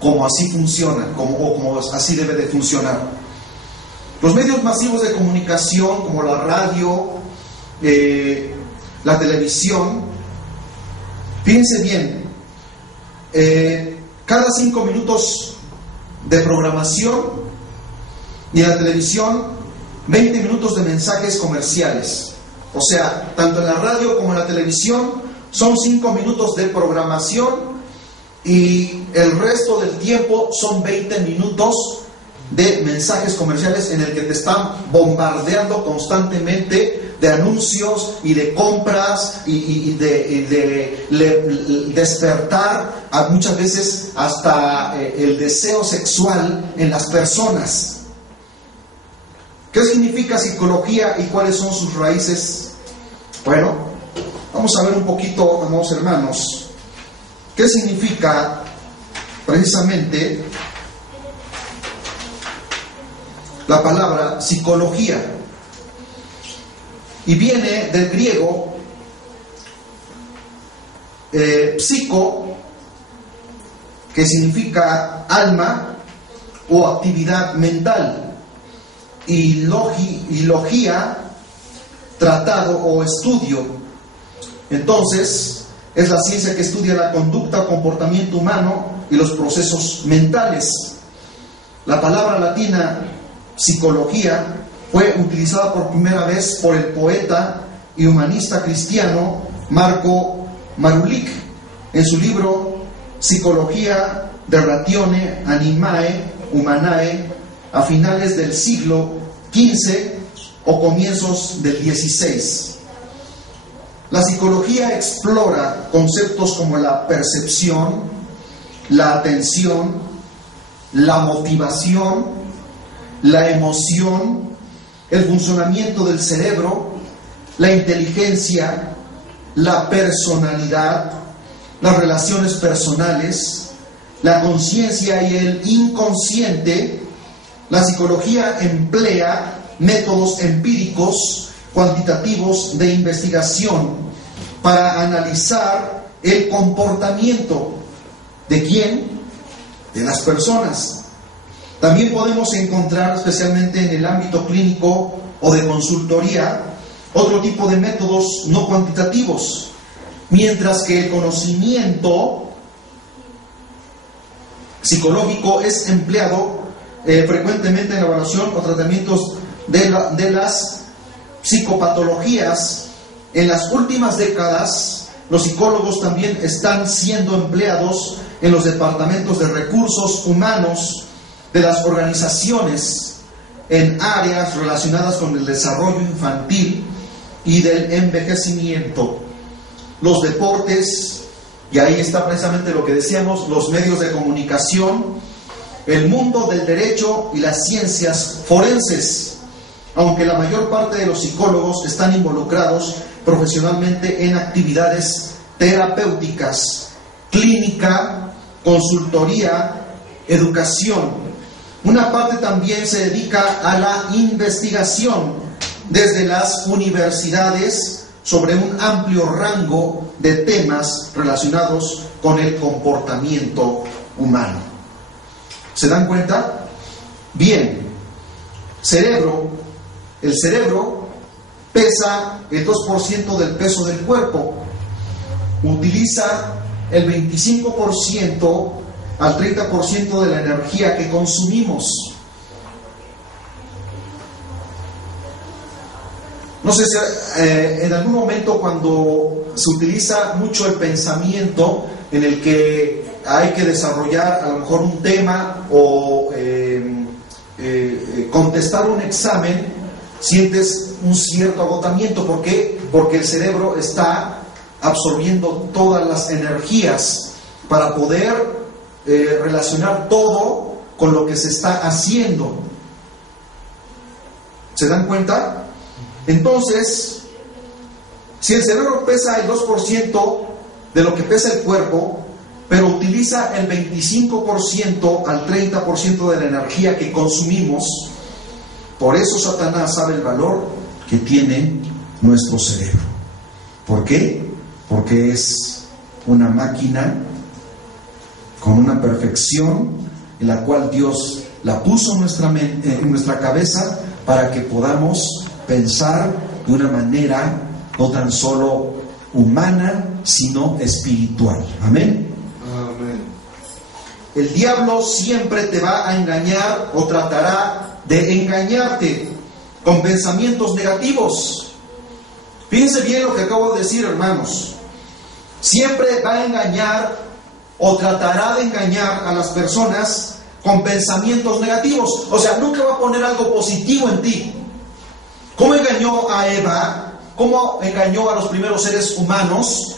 como así funciona, como así debe de funcionar. Los medios masivos de comunicación, como la radio, la televisión, fíjense bien, cada 5 minutos de programación, y en la televisión 20 minutos de mensajes comerciales. O sea, tanto en la radio como en la televisión son 5 minutos de programación y el resto del tiempo son 20 minutos de mensajes comerciales en el que te están bombardeando constantemente de anuncios y de compras y de despertar muchas veces hasta el deseo sexual en las personas. ¿Qué significa psicología y cuáles son sus raíces? Bueno, vamos a ver un poquito, amados hermanos, qué significa precisamente la palabra psicología. Y viene del griego psico, que significa alma o actividad mental, y logia, tratado o estudio. Entonces, es la ciencia que estudia la conducta o comportamiento humano y los procesos mentales. La palabra latina psicología fue utilizada por primera vez por el poeta y humanista cristiano Marco Marulik en su libro Psicología de Ratione Animae Humanae a finales del siglo XV o comienzos del XVI. La psicología explora conceptos como la percepción, la atención, la motivación, la emoción, el funcionamiento del cerebro, la inteligencia, la personalidad, las relaciones personales, la conciencia y el inconsciente. La psicología emplea métodos empíricos, cuantitativos de investigación para analizar el comportamiento ¿de quién? De las personas. También podemos encontrar, especialmente en el ámbito clínico o de consultoría, otro tipo de métodos no cuantitativos, mientras que el conocimiento psicológico es empleado frecuentemente en la evaluación o tratamientos de las psicopatologías. En las últimas décadas, los psicólogos también están siendo empleados en los departamentos de recursos humanos de las organizaciones en áreas relacionadas con el desarrollo infantil y del envejecimiento, los deportes, Y ahí está precisamente lo que decíamos, los medios de comunicación, el mundo del derecho y las ciencias forenses, aunque la mayor parte de los psicólogos están involucrados profesionalmente en actividades terapéuticas, clínica, consultoría, educación. Una parte también se dedica a la investigación desde las universidades sobre un amplio rango de temas relacionados con el comportamiento humano. ¿Se dan cuenta? Bien, el cerebro pesa el 2% del peso del cuerpo, utiliza el 25% al 30% de la energía que consumimos. No sé si en algún momento cuando se utiliza mucho el pensamiento en el que hay que desarrollar a lo mejor un tema o contestar un examen, sientes un cierto agotamiento. ¿Por qué? Porque el cerebro está absorbiendo todas las energías para poder relacionar todo con lo que se está haciendo. ¿Se dan cuenta? Entonces, si el cerebro pesa el 2% de lo que pesa el cuerpo, pero utiliza el 25% al 30% de la energía que consumimos, por eso Satanás sabe el valor que tiene nuestro cerebro. ¿Por qué? Porque es una máquina con una perfección en la cual Dios la puso en nuestra cabeza para que podamos pensar de una manera no tan solo humana, sino espiritual. Amén. Amén. El diablo siempre te va a engañar o tratará de engañarte con pensamientos negativos. Fíjense bien lo que acabo de decir, hermanos. Siempre va a engañar o tratará de engañar a las personas con pensamientos negativos. O sea, nunca va a poner algo positivo en ti. ¿Cómo engañó a Eva? ¿Cómo engañó a los primeros seres humanos?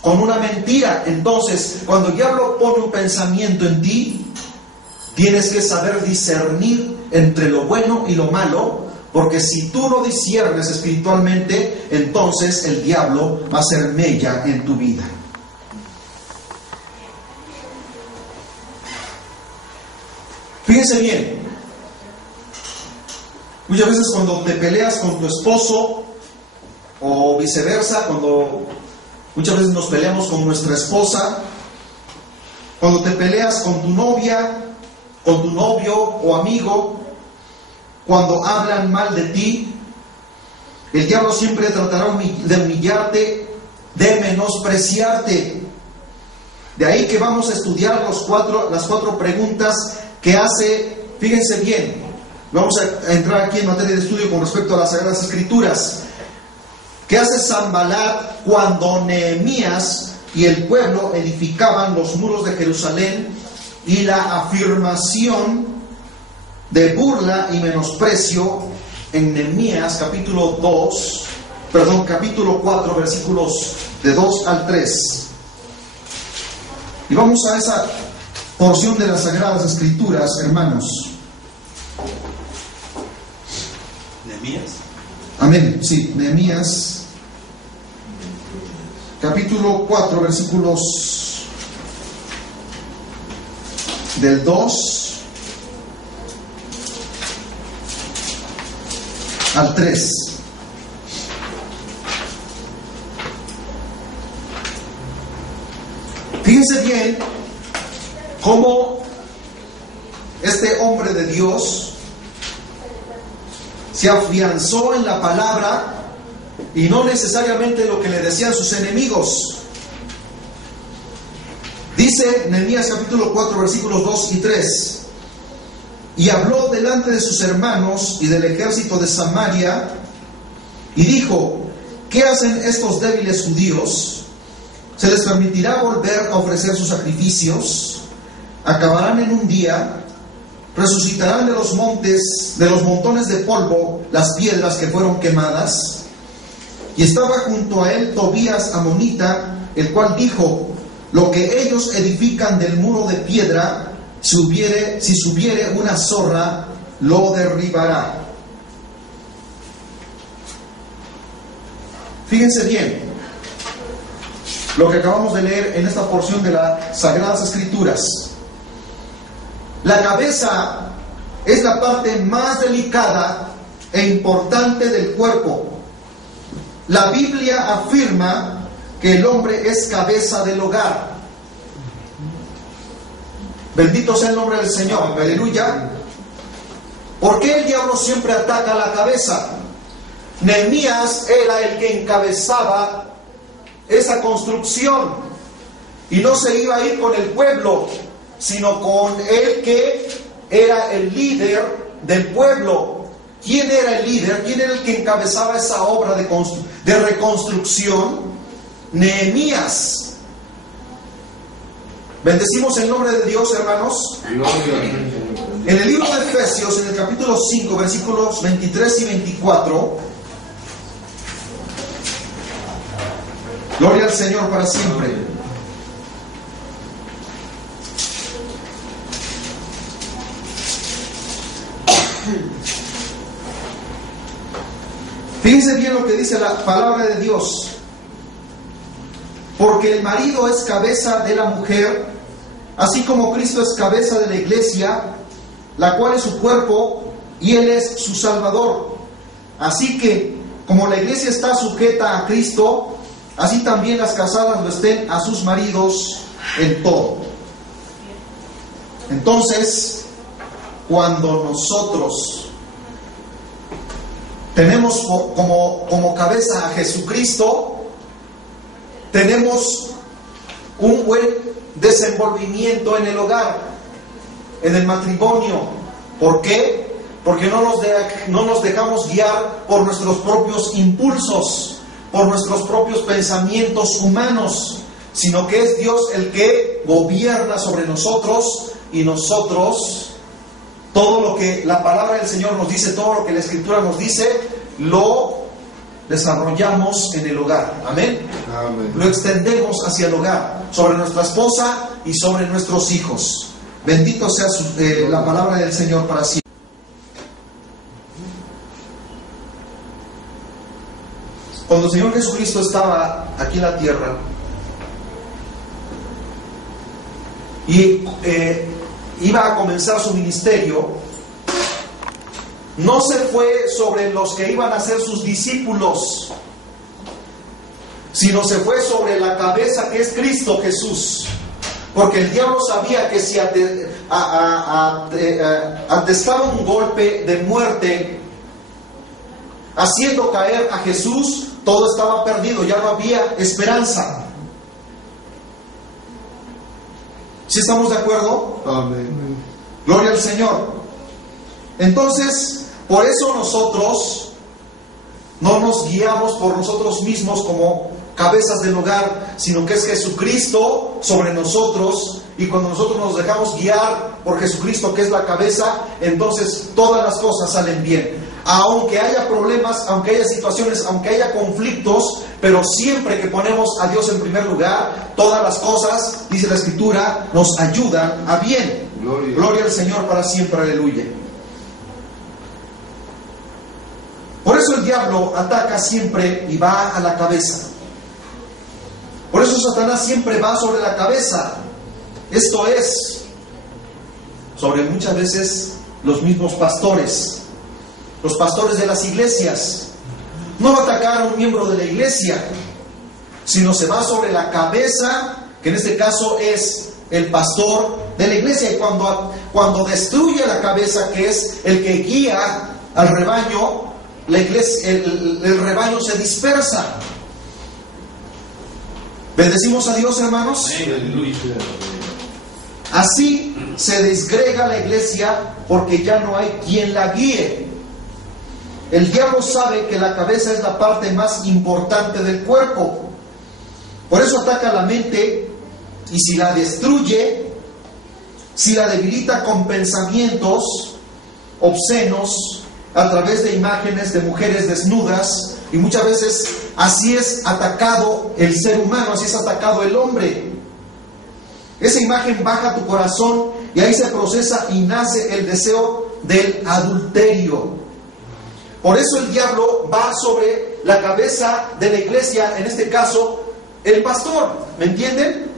Con una mentira. Entonces, cuando el diablo pone un pensamiento en ti, tienes que saber discernir entre lo bueno y lo malo, porque si tú no disciernes espiritualmente, entonces el diablo va a hacer mella en tu vida. Fíjense bien, muchas veces cuando te peleas con tu esposo o viceversa, muchas veces nos peleamos con nuestra esposa, cuando te peleas con tu novia, con tu novio o amigo, cuando hablan mal de ti, el diablo siempre tratará de humillarte, de menospreciarte. De ahí que vamos a estudiar las cuatro preguntas que hace, fíjense bien, vamos a entrar aquí en materia de estudio con respecto a las Sagradas Escrituras. ¿Qué hace Sanbalat cuando Nehemías y el pueblo edificaban los muros de Jerusalén? Y la afirmación de burla y menosprecio en Nehemías capítulo 4, versículos de 2 al 3. Y vamos a esa porción de las Sagradas Escrituras, hermanos. ¿Nehemías? Amén, sí, Nehemías capítulo 4, versículos del 2 al 3. Fíjense bien cómo este hombre de Dios se afianzó en la palabra y no necesariamente lo que le decían sus enemigos. Dice Nehemías capítulo 4 versículos 2 y 3: y habló delante de sus hermanos y del ejército de Samaria y dijo: ¿qué hacen estos débiles judíos? ¿Se les permitirá volver a ofrecer sus sacrificios? Acabarán en un día, resucitarán de los montones de polvo las piedras que fueron quemadas. Y estaba junto a él Tobías amonita, el cual dijo: lo que ellos edifican del muro de piedra, si subiere una zorra, lo derribará. Fíjense bien lo que acabamos de leer en esta porción de las Sagradas Escrituras. La cabeza es la parte más delicada e importante del cuerpo. La Biblia afirma que el hombre es cabeza del hogar. Bendito sea el nombre del Señor, aleluya. ¿Por qué el diablo siempre ataca la cabeza? Nehemías era el que encabezaba esa construcción, y no se iba a ir con el pueblo, sino con el que era el líder del pueblo. ¿Quién era el líder? ¿Quién era el que encabezaba esa obra de reconstrucción? Nehemías. Bendecimos el nombre de Dios, hermanos. En el libro de Efesios, en el capítulo 5, versículos 23 y 24. Gloria al Señor para siempre. Fíjense bien lo que dice la palabra de Dios. Porque el marido es cabeza de la mujer, así como Cristo es cabeza de la iglesia, la cual es su cuerpo, y Él es su Salvador. Así que, como la iglesia está sujeta a Cristo, así también las casadas lo estén a sus maridos en todo. Entonces, cuando nosotros tenemos como cabeza a Jesucristo, tenemos un buen desenvolvimiento en el hogar, en el matrimonio. ¿Por qué? Porque no nos dejamos guiar por nuestros propios impulsos, por nuestros propios pensamientos humanos, sino que es Dios el que gobierna sobre nosotros, y nosotros, todo lo que la palabra del Señor nos dice, todo lo que la Escritura nos dice, lo desarrollamos en el hogar. Amén. Amén. Lo extendemos hacia el hogar, sobre nuestra esposa y sobre nuestros hijos. Bendito sea la palabra del Señor para siempre. Cuando el Señor Jesucristo estaba aquí en la tierra y iba a comenzar su ministerio, no se fue sobre los que iban a ser sus discípulos, sino se fue sobre la cabeza que es Cristo Jesús. Porque el diablo sabía que si atestaba un golpe de muerte haciendo caer a Jesús, todo estaba perdido, ya no había esperanza. ¿Sí estamos de acuerdo? Amén. Gloria al Señor. Entonces, por eso nosotros no nos guiamos por nosotros mismos como cabezas del hogar, sino que es Jesucristo sobre nosotros, y cuando nosotros nos dejamos guiar por Jesucristo, que es la cabeza, entonces todas las cosas salen bien. Aunque haya problemas, aunque haya situaciones, aunque haya conflictos, pero siempre que ponemos a Dios en primer lugar, todas las cosas, dice la Escritura, nos ayudan a bien. Gloria al Señor para siempre, aleluya. Por eso el diablo ataca siempre y va a la cabeza. Por eso Satanás siempre va sobre la cabeza. Esto es, sobre muchas veces los mismos pastores, los pastores de las iglesias. No va a atacar a un miembro de la iglesia, sino se va sobre la cabeza, que en este caso es el pastor de la iglesia. Y cuando destruye la cabeza, que es el que guía al rebaño, la iglesia, el rebaño se dispersa. Bendecimos a Dios, hermanos. Así se disgrega la iglesia porque ya no hay quien la guíe. El diablo sabe que la cabeza es la parte más importante del cuerpo. Por eso ataca la mente, y si la destruye, si la debilita con pensamientos obscenos, a través de imágenes de mujeres desnudas, y muchas veces así es atacado el ser humano, así es atacado el hombre. Esa imagen baja a tu corazón y ahí se procesa y nace el deseo del adulterio. Por eso el diablo va sobre la cabeza de la iglesia, en este caso el pastor, ¿me entienden?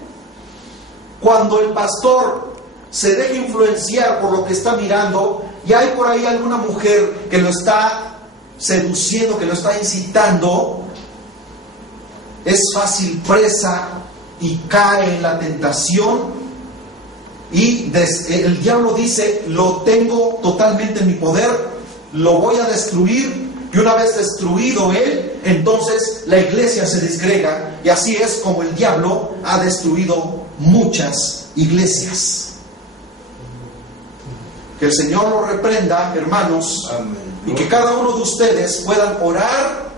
Cuando el pastor se deja influenciar por lo que está mirando y hay por ahí alguna mujer que lo está seduciendo, que lo está incitando, es fácil presa y cae en la tentación y el diablo dice: lo tengo totalmente en mi poder, lo voy a destruir, y una vez destruido él, entonces la iglesia se disgrega, y así es como el diablo ha destruido muchas iglesias. Que el Señor lo reprenda, hermanos. Amén. Y que cada uno de ustedes puedan orar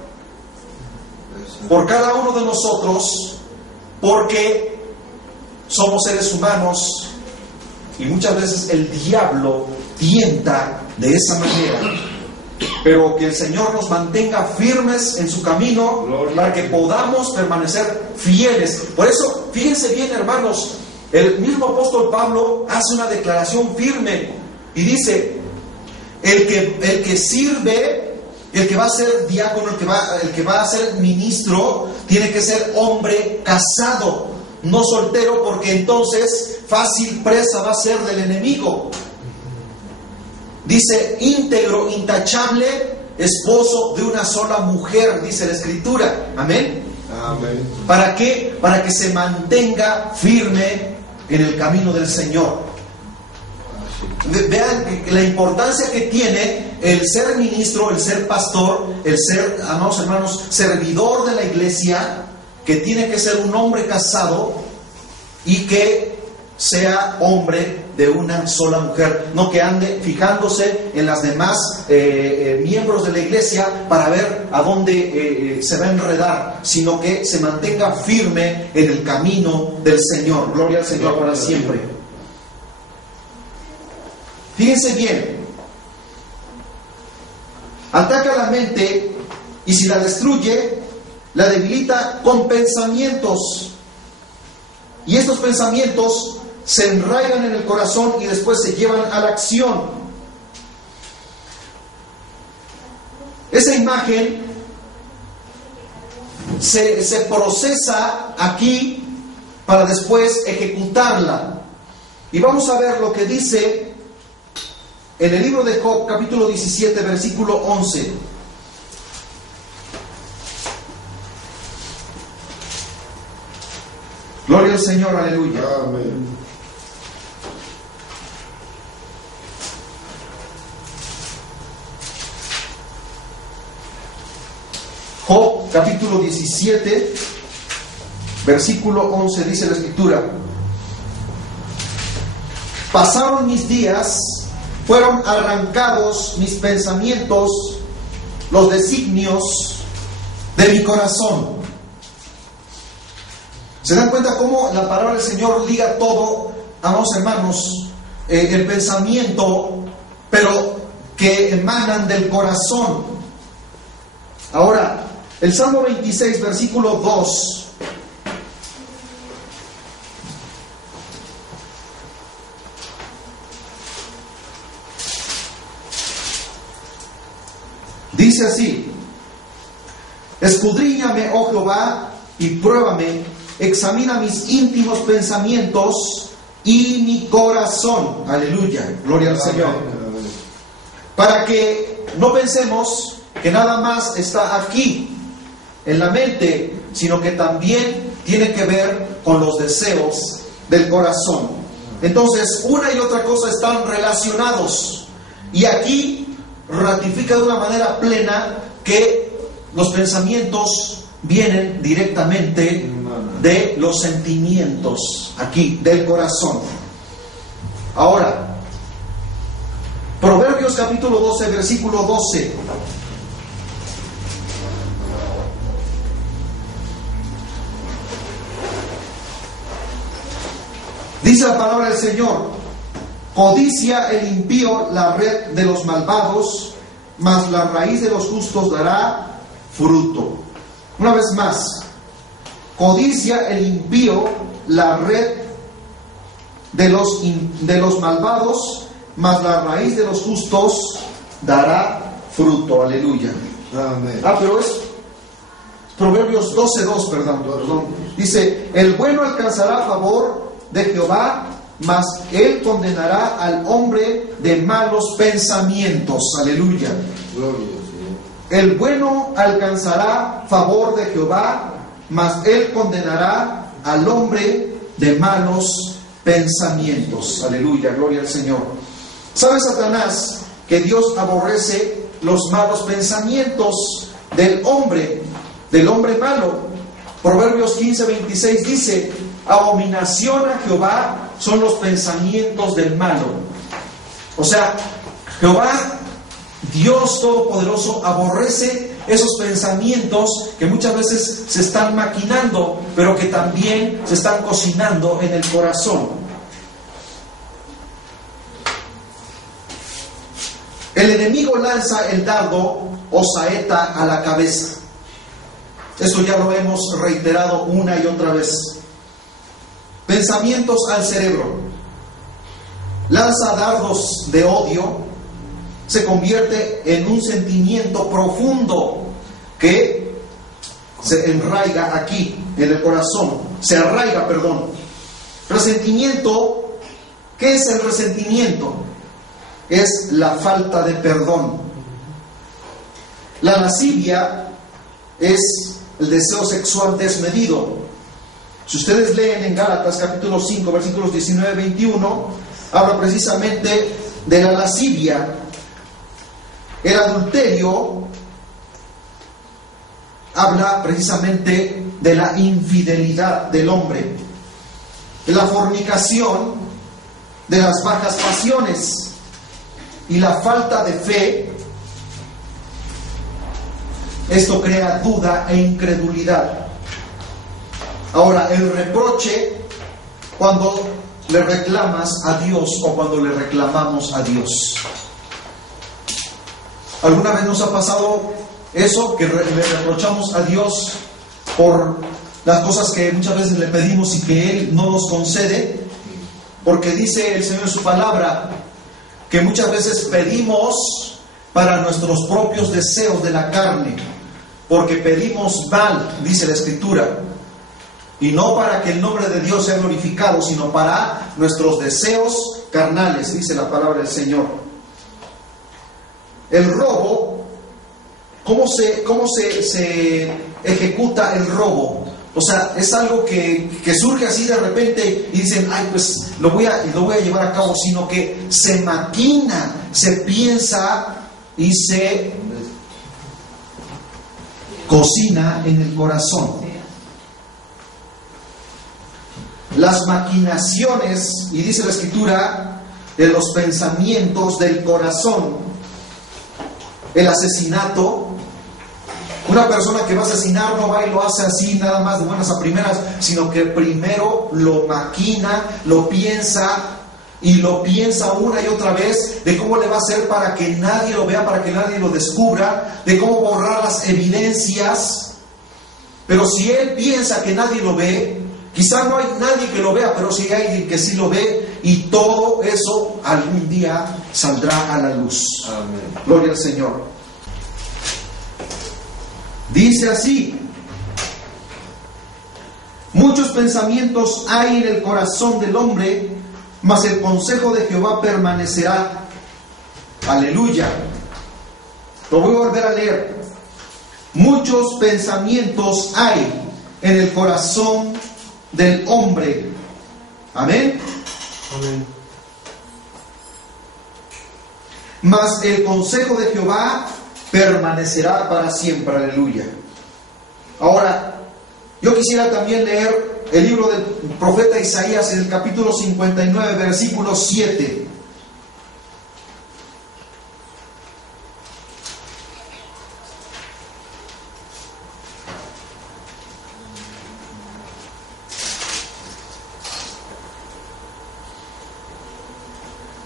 por cada uno de nosotros, porque somos seres humanos y muchas veces el diablo tienta de esa manera. Pero que el Señor nos mantenga firmes en su camino para que podamos permanecer fieles. Por eso, fíjense bien, hermanos, el mismo apóstol Pablo hace una declaración firme y dice: el que sirve, el que va a ser diácono, el que va a ser ministro, tiene que ser hombre casado, no soltero, porque entonces fácil presa va a ser del enemigo. Dice: íntegro, intachable, esposo de una sola mujer, dice la Escritura. Amén. Amén. ¿Para qué? Para que se mantenga firme en el camino del Señor. Vean la importancia que tiene el ser ministro, el ser pastor, el ser, amados hermanos, servidor de la iglesia, que tiene que ser un hombre casado y que sea hombre de una sola mujer, no que ande fijándose en las demás miembros de la iglesia para ver a dónde se va a enredar, sino que se mantenga firme en el camino del Señor. Gloria al Señor para siempre. Fíjense bien, ataca la mente y si la destruye, la debilita con pensamientos. Y estos pensamientos se enraigan en el corazón y después se llevan a la acción. Esa imagen se procesa aquí para después ejecutarla. Y vamos a ver lo que dice en el libro de Job, capítulo 17, versículo 11. Gloria al Señor, aleluya. Amén. Job, capítulo 17, versículo 11, dice la Escritura: pasaron mis días, fueron arrancados mis pensamientos, los designios de mi corazón. ¿Se dan cuenta cómo la palabra del Señor liga todo, amados hermanos? El pensamiento, pero que emanan del corazón. Ahora, el Salmo 26, versículo 2. Dice así: escudriñame, oh Jehová, y pruébame, examina mis íntimos pensamientos y mi corazón. Aleluya, gloria al Señor. Para que no pensemos que nada más está aquí en la mente, sino que también tiene que ver con los deseos del corazón. Entonces, una y otra cosa están relacionados. Y aquí ratifica de una manera plena que los pensamientos vienen directamente de los sentimientos, aquí, del corazón. Ahora, Proverbios capítulo 12, versículo 12. Dice la palabra del Señor: codicia el impío la red de los malvados, mas la raíz de los justos dará fruto. Una vez más, codicia el impío la red de los malvados, mas la raíz de los justos dará fruto. Aleluya. Amén. Pero es Proverbios 12:2, perdón. Dice, el bueno alcanzará favor de Jehová, mas él condenará al hombre de malos pensamientos. Aleluya. Gloria al Señor. El bueno alcanzará favor de Jehová, mas él condenará al hombre de malos pensamientos. Aleluya, gloria al Señor. ¿Sabe Satanás que Dios aborrece los malos pensamientos del hombre malo? Proverbios 15:26 dice, abominación a Jehová son los pensamientos del malo. O sea, Jehová, Dios Todopoderoso, aborrece esos pensamientos que muchas veces se están maquinando, pero que también se están cocinando en el corazón. El enemigo lanza el dardo o saeta a la cabeza. Esto ya lo hemos reiterado una y otra vez. Pensamientos al cerebro. Lanza dardos de odio. Se convierte en un sentimiento profundo que se enraiga aquí, en el corazón. Se arraiga, perdón. Resentimiento. ¿Qué es el resentimiento? Es la falta de perdón. La lascivia es el deseo sexual desmedido. Si ustedes leen en Gálatas capítulo 5 versículos 19-21, habla precisamente de la lascivia. El adulterio habla precisamente de la infidelidad del hombre. La fornicación, de las bajas pasiones. Y la falta de fe, esto crea duda e incredulidad. Ahora, el reproche, cuando le reclamas a Dios o cuando le reclamamos a Dios. ¿Alguna vez nos ha pasado eso? Que le reprochamos a Dios por las cosas que muchas veces le pedimos y que Él no nos concede. Porque dice el Señor en su palabra que muchas veces pedimos para nuestros propios deseos de la carne, porque pedimos mal, dice la Escritura, y no para que el nombre de Dios sea glorificado, sino para nuestros deseos carnales, dice la palabra del Señor. El robo, ¿cómo se ejecuta el robo? O sea, es algo que surge así de repente y dicen, ay, pues lo voy a llevar a cabo, sino que se maquina, se piensa y se cocina en el corazón. Las maquinaciones, y dice la Escritura, de los pensamientos del corazón. El asesinato. Una persona que va a asesinar no va y lo hace así nada más de buenas a primeras, sino que primero lo maquina, lo piensa y lo piensa una y otra vez de cómo le va a hacer para que nadie lo vea, para que nadie lo descubra, de cómo borrar las evidencias. Pero si él piensa que nadie lo ve, quizá no hay nadie que lo vea, pero sí hay alguien que sí lo ve, y todo eso algún día saldrá a la luz. Amén. Gloria al Señor. Dice así: muchos pensamientos hay en el corazón del hombre, mas el consejo de Jehová permanecerá. Aleluya. Lo voy a volver a leer. Muchos pensamientos hay en el corazón del hombre. Amén. Amén. Mas el consejo de Jehová permanecerá para siempre. Aleluya. Ahora, yo quisiera también leer el libro del profeta Isaías en el capítulo 59, versículo 7.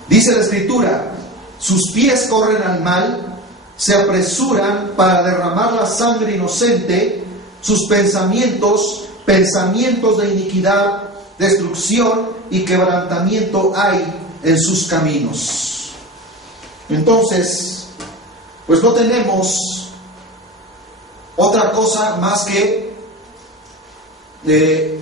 Dice la Escritura: sus pies corren al mal, se apresuran para derramar la sangre inocente, sus pensamientos de iniquidad, destrucción y quebrantamiento hay en sus caminos. Entonces, pues no tenemos otra cosa más que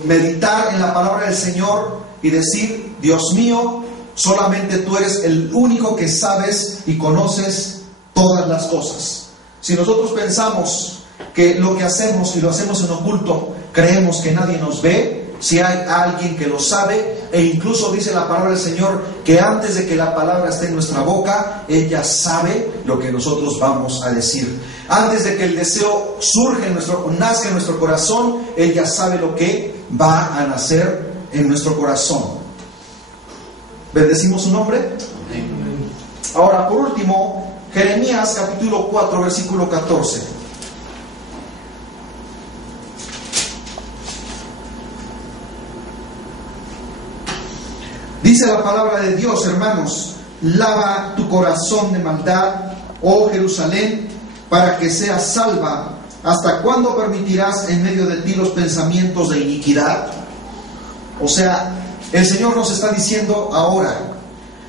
meditar en la palabra del Señor y decir: Dios mío, solamente tú eres el único que sabes y conoces todas las cosas. Si nosotros pensamos que lo que hacemos y lo hacemos en oculto, creemos que nadie nos ve, si hay alguien que lo sabe, e incluso dice la palabra del Señor que antes de que la palabra esté en nuestra boca, ella sabe lo que nosotros vamos a decir. Antes de que el deseo nazca en nuestro corazón, ella sabe lo que va a nacer en nuestro corazón. ¿Bendecimos su nombre? Ahora, por último, Jeremías capítulo 4, versículo 14. Dice la palabra de Dios, hermanos: lava tu corazón de maldad, oh Jerusalén, para que seas salva. ¿Hasta cuándo permitirás en medio de ti los pensamientos de iniquidad? O sea, el Señor nos está diciendo ahora: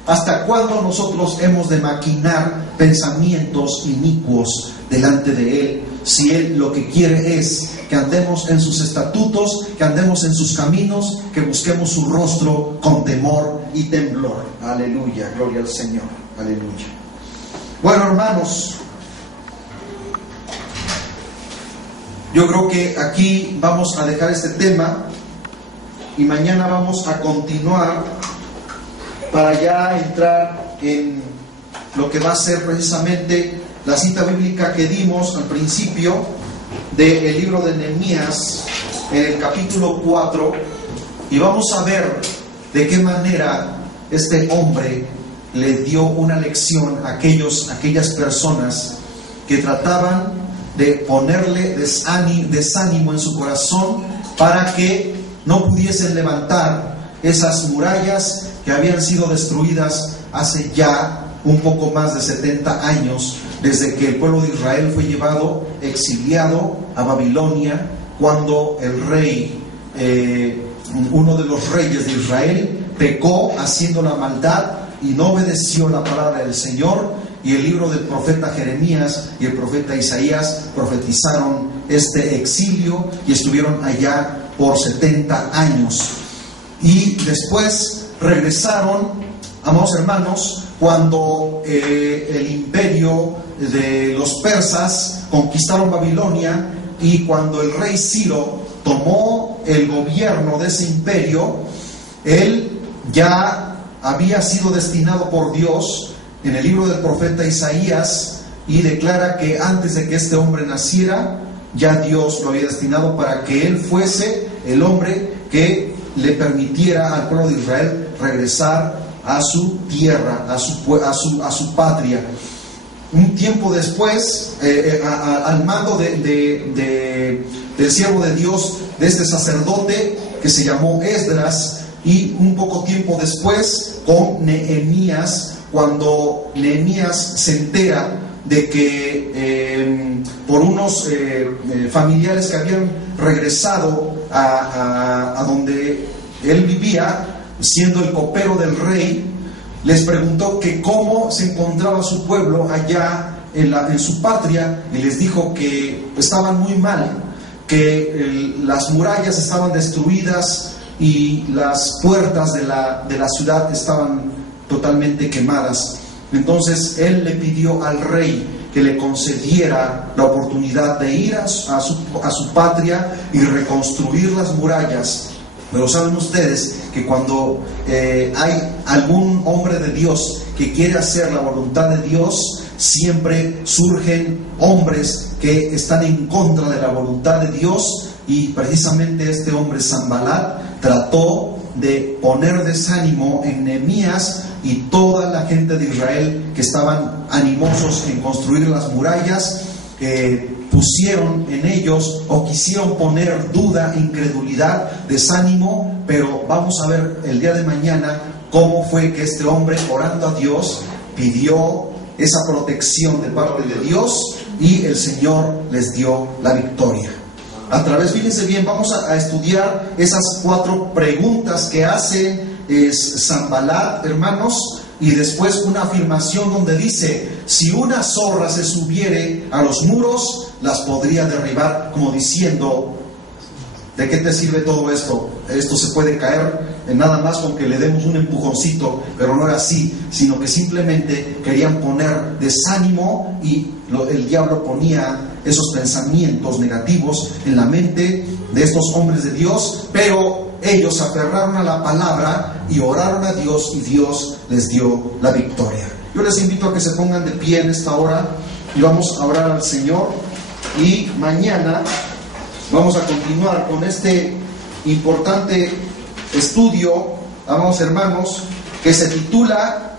¿hasta cuándo nosotros hemos de maquinar pensamientos inicuos delante de Él? Si Él lo que quiere es que andemos en sus estatutos, que andemos en sus caminos, que busquemos su rostro con temor y temblor. Aleluya, gloria al Señor, aleluya. Bueno, hermanos, yo creo que aquí vamos a dejar este tema y mañana vamos a continuar para ya entrar en lo que va a ser precisamente la cita bíblica que dimos al principio del libro de Nehemías, en el capítulo 4, y vamos a ver de qué manera este hombre le dio una lección a aquellas personas que trataban de ponerle desánimo en su corazón para que no pudiesen levantar esas murallas que habían sido destruidas hace ya un poco más de 70 años, desde que el pueblo de Israel fue llevado exiliado a Babilonia, cuando el rey, uno de los reyes de Israel, pecó haciendo la maldad y no obedeció la palabra del Señor, y el libro del profeta Jeremías y el profeta Isaías profetizaron este exilio y estuvieron allá por 70 años. Y después regresaron, amados hermanos, cuando el imperio de los persas conquistaron Babilonia, y cuando el rey Ciro tomó el gobierno de ese imperio, él ya había sido destinado por Dios en el libro del profeta Isaías, y declara que antes de que este hombre naciera, ya Dios lo había destinado para que él fuese el hombre que le permitiera al pueblo de Israel regresar a su tierra, a su patria. Un tiempo después, al mando del siervo de Dios, de este sacerdote que se llamó Esdras, y un poco tiempo después con Nehemías, cuando Nehemías se entera de que por unos familiares que habían regresado a donde él vivía, siendo el copero del rey, les preguntó que cómo se encontraba su pueblo allá en su patria, y les dijo que estaban muy mal, que las murallas estaban destruidas y las puertas de la ciudad estaban totalmente quemadas. Entonces él le pidió al rey que le concediera la oportunidad de ir a su patria y reconstruir las murallas. Pero saben ustedes que cuando hay algún hombre de Dios que quiere hacer la voluntad de Dios, siempre surgen hombres que están en contra de la voluntad de Dios, y precisamente este hombre Sanbalat trató de poner desánimo en Nehemías y toda la gente de Israel que estaban animosos en construir las murallas. Pusieron en ellos, o quisieron poner duda, incredulidad, desánimo. Pero vamos a ver el día de mañana cómo fue que este hombre, orando a Dios, pidió esa protección de parte de Dios y el Señor les dio la victoria. A través, fíjense bien, vamos a estudiar esas 4 preguntas que hace Sanbalat, hermanos, y después una afirmación donde dice: si una zorra se subiere a los muros, las podría derribar, como diciendo: ¿de qué te sirve todo esto? Esto se puede caer nada más con que le demos un empujoncito. Pero no era así, sino que simplemente querían poner desánimo, y el diablo ponía esos pensamientos negativos en la mente de estos hombres de Dios, pero ellos se aferraron a la palabra y oraron a Dios, y Dios les dio la victoria. Yo les invito a que se pongan de pie en esta hora y vamos a orar al Señor, y mañana vamos a continuar con este importante estudio, amados hermanos, que se titula: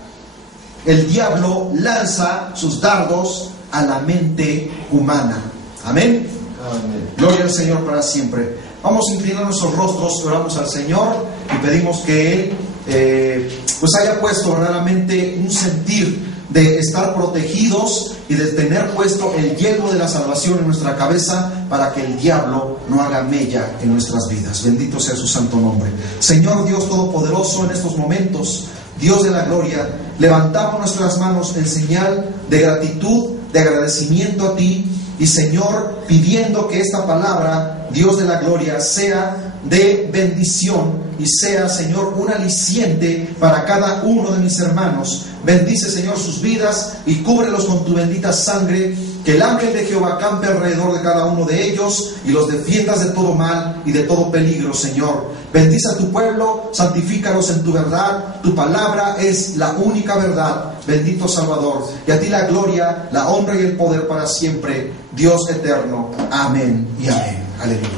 el diablo lanza sus dardos a la mente humana. Amén. Amén. Gloria al Señor para siempre. Vamos a inclinar nuestros rostros, oramos al Señor y pedimos que Él pues haya puesto verdaderamente un sentir de estar protegidos y de tener puesto el yelmo de la salvación en nuestra cabeza, para que el diablo no haga mella en nuestras vidas. Bendito sea su santo nombre. Señor Dios Todopoderoso, en estos momentos, Dios de la gloria, levantamos nuestras manos en señal de gratitud, de agradecimiento a ti, y Señor, pidiendo que esta palabra, Dios de la gloria, sea de bendición y sea, Señor, un aliciente para cada uno de mis hermanos. Bendice, Señor, sus vidas y cúbrelos con tu bendita sangre. Que el ángel de Jehová campe alrededor de cada uno de ellos y los defiendas de todo mal y de todo peligro, Señor. Bendice a tu pueblo, santifícalos en tu verdad. Tu palabra es la única verdad, bendito Salvador. Y a ti la gloria, la honra y el poder para siempre, Dios eterno. Amén y amén. Aleluya.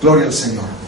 Gloria al Señor.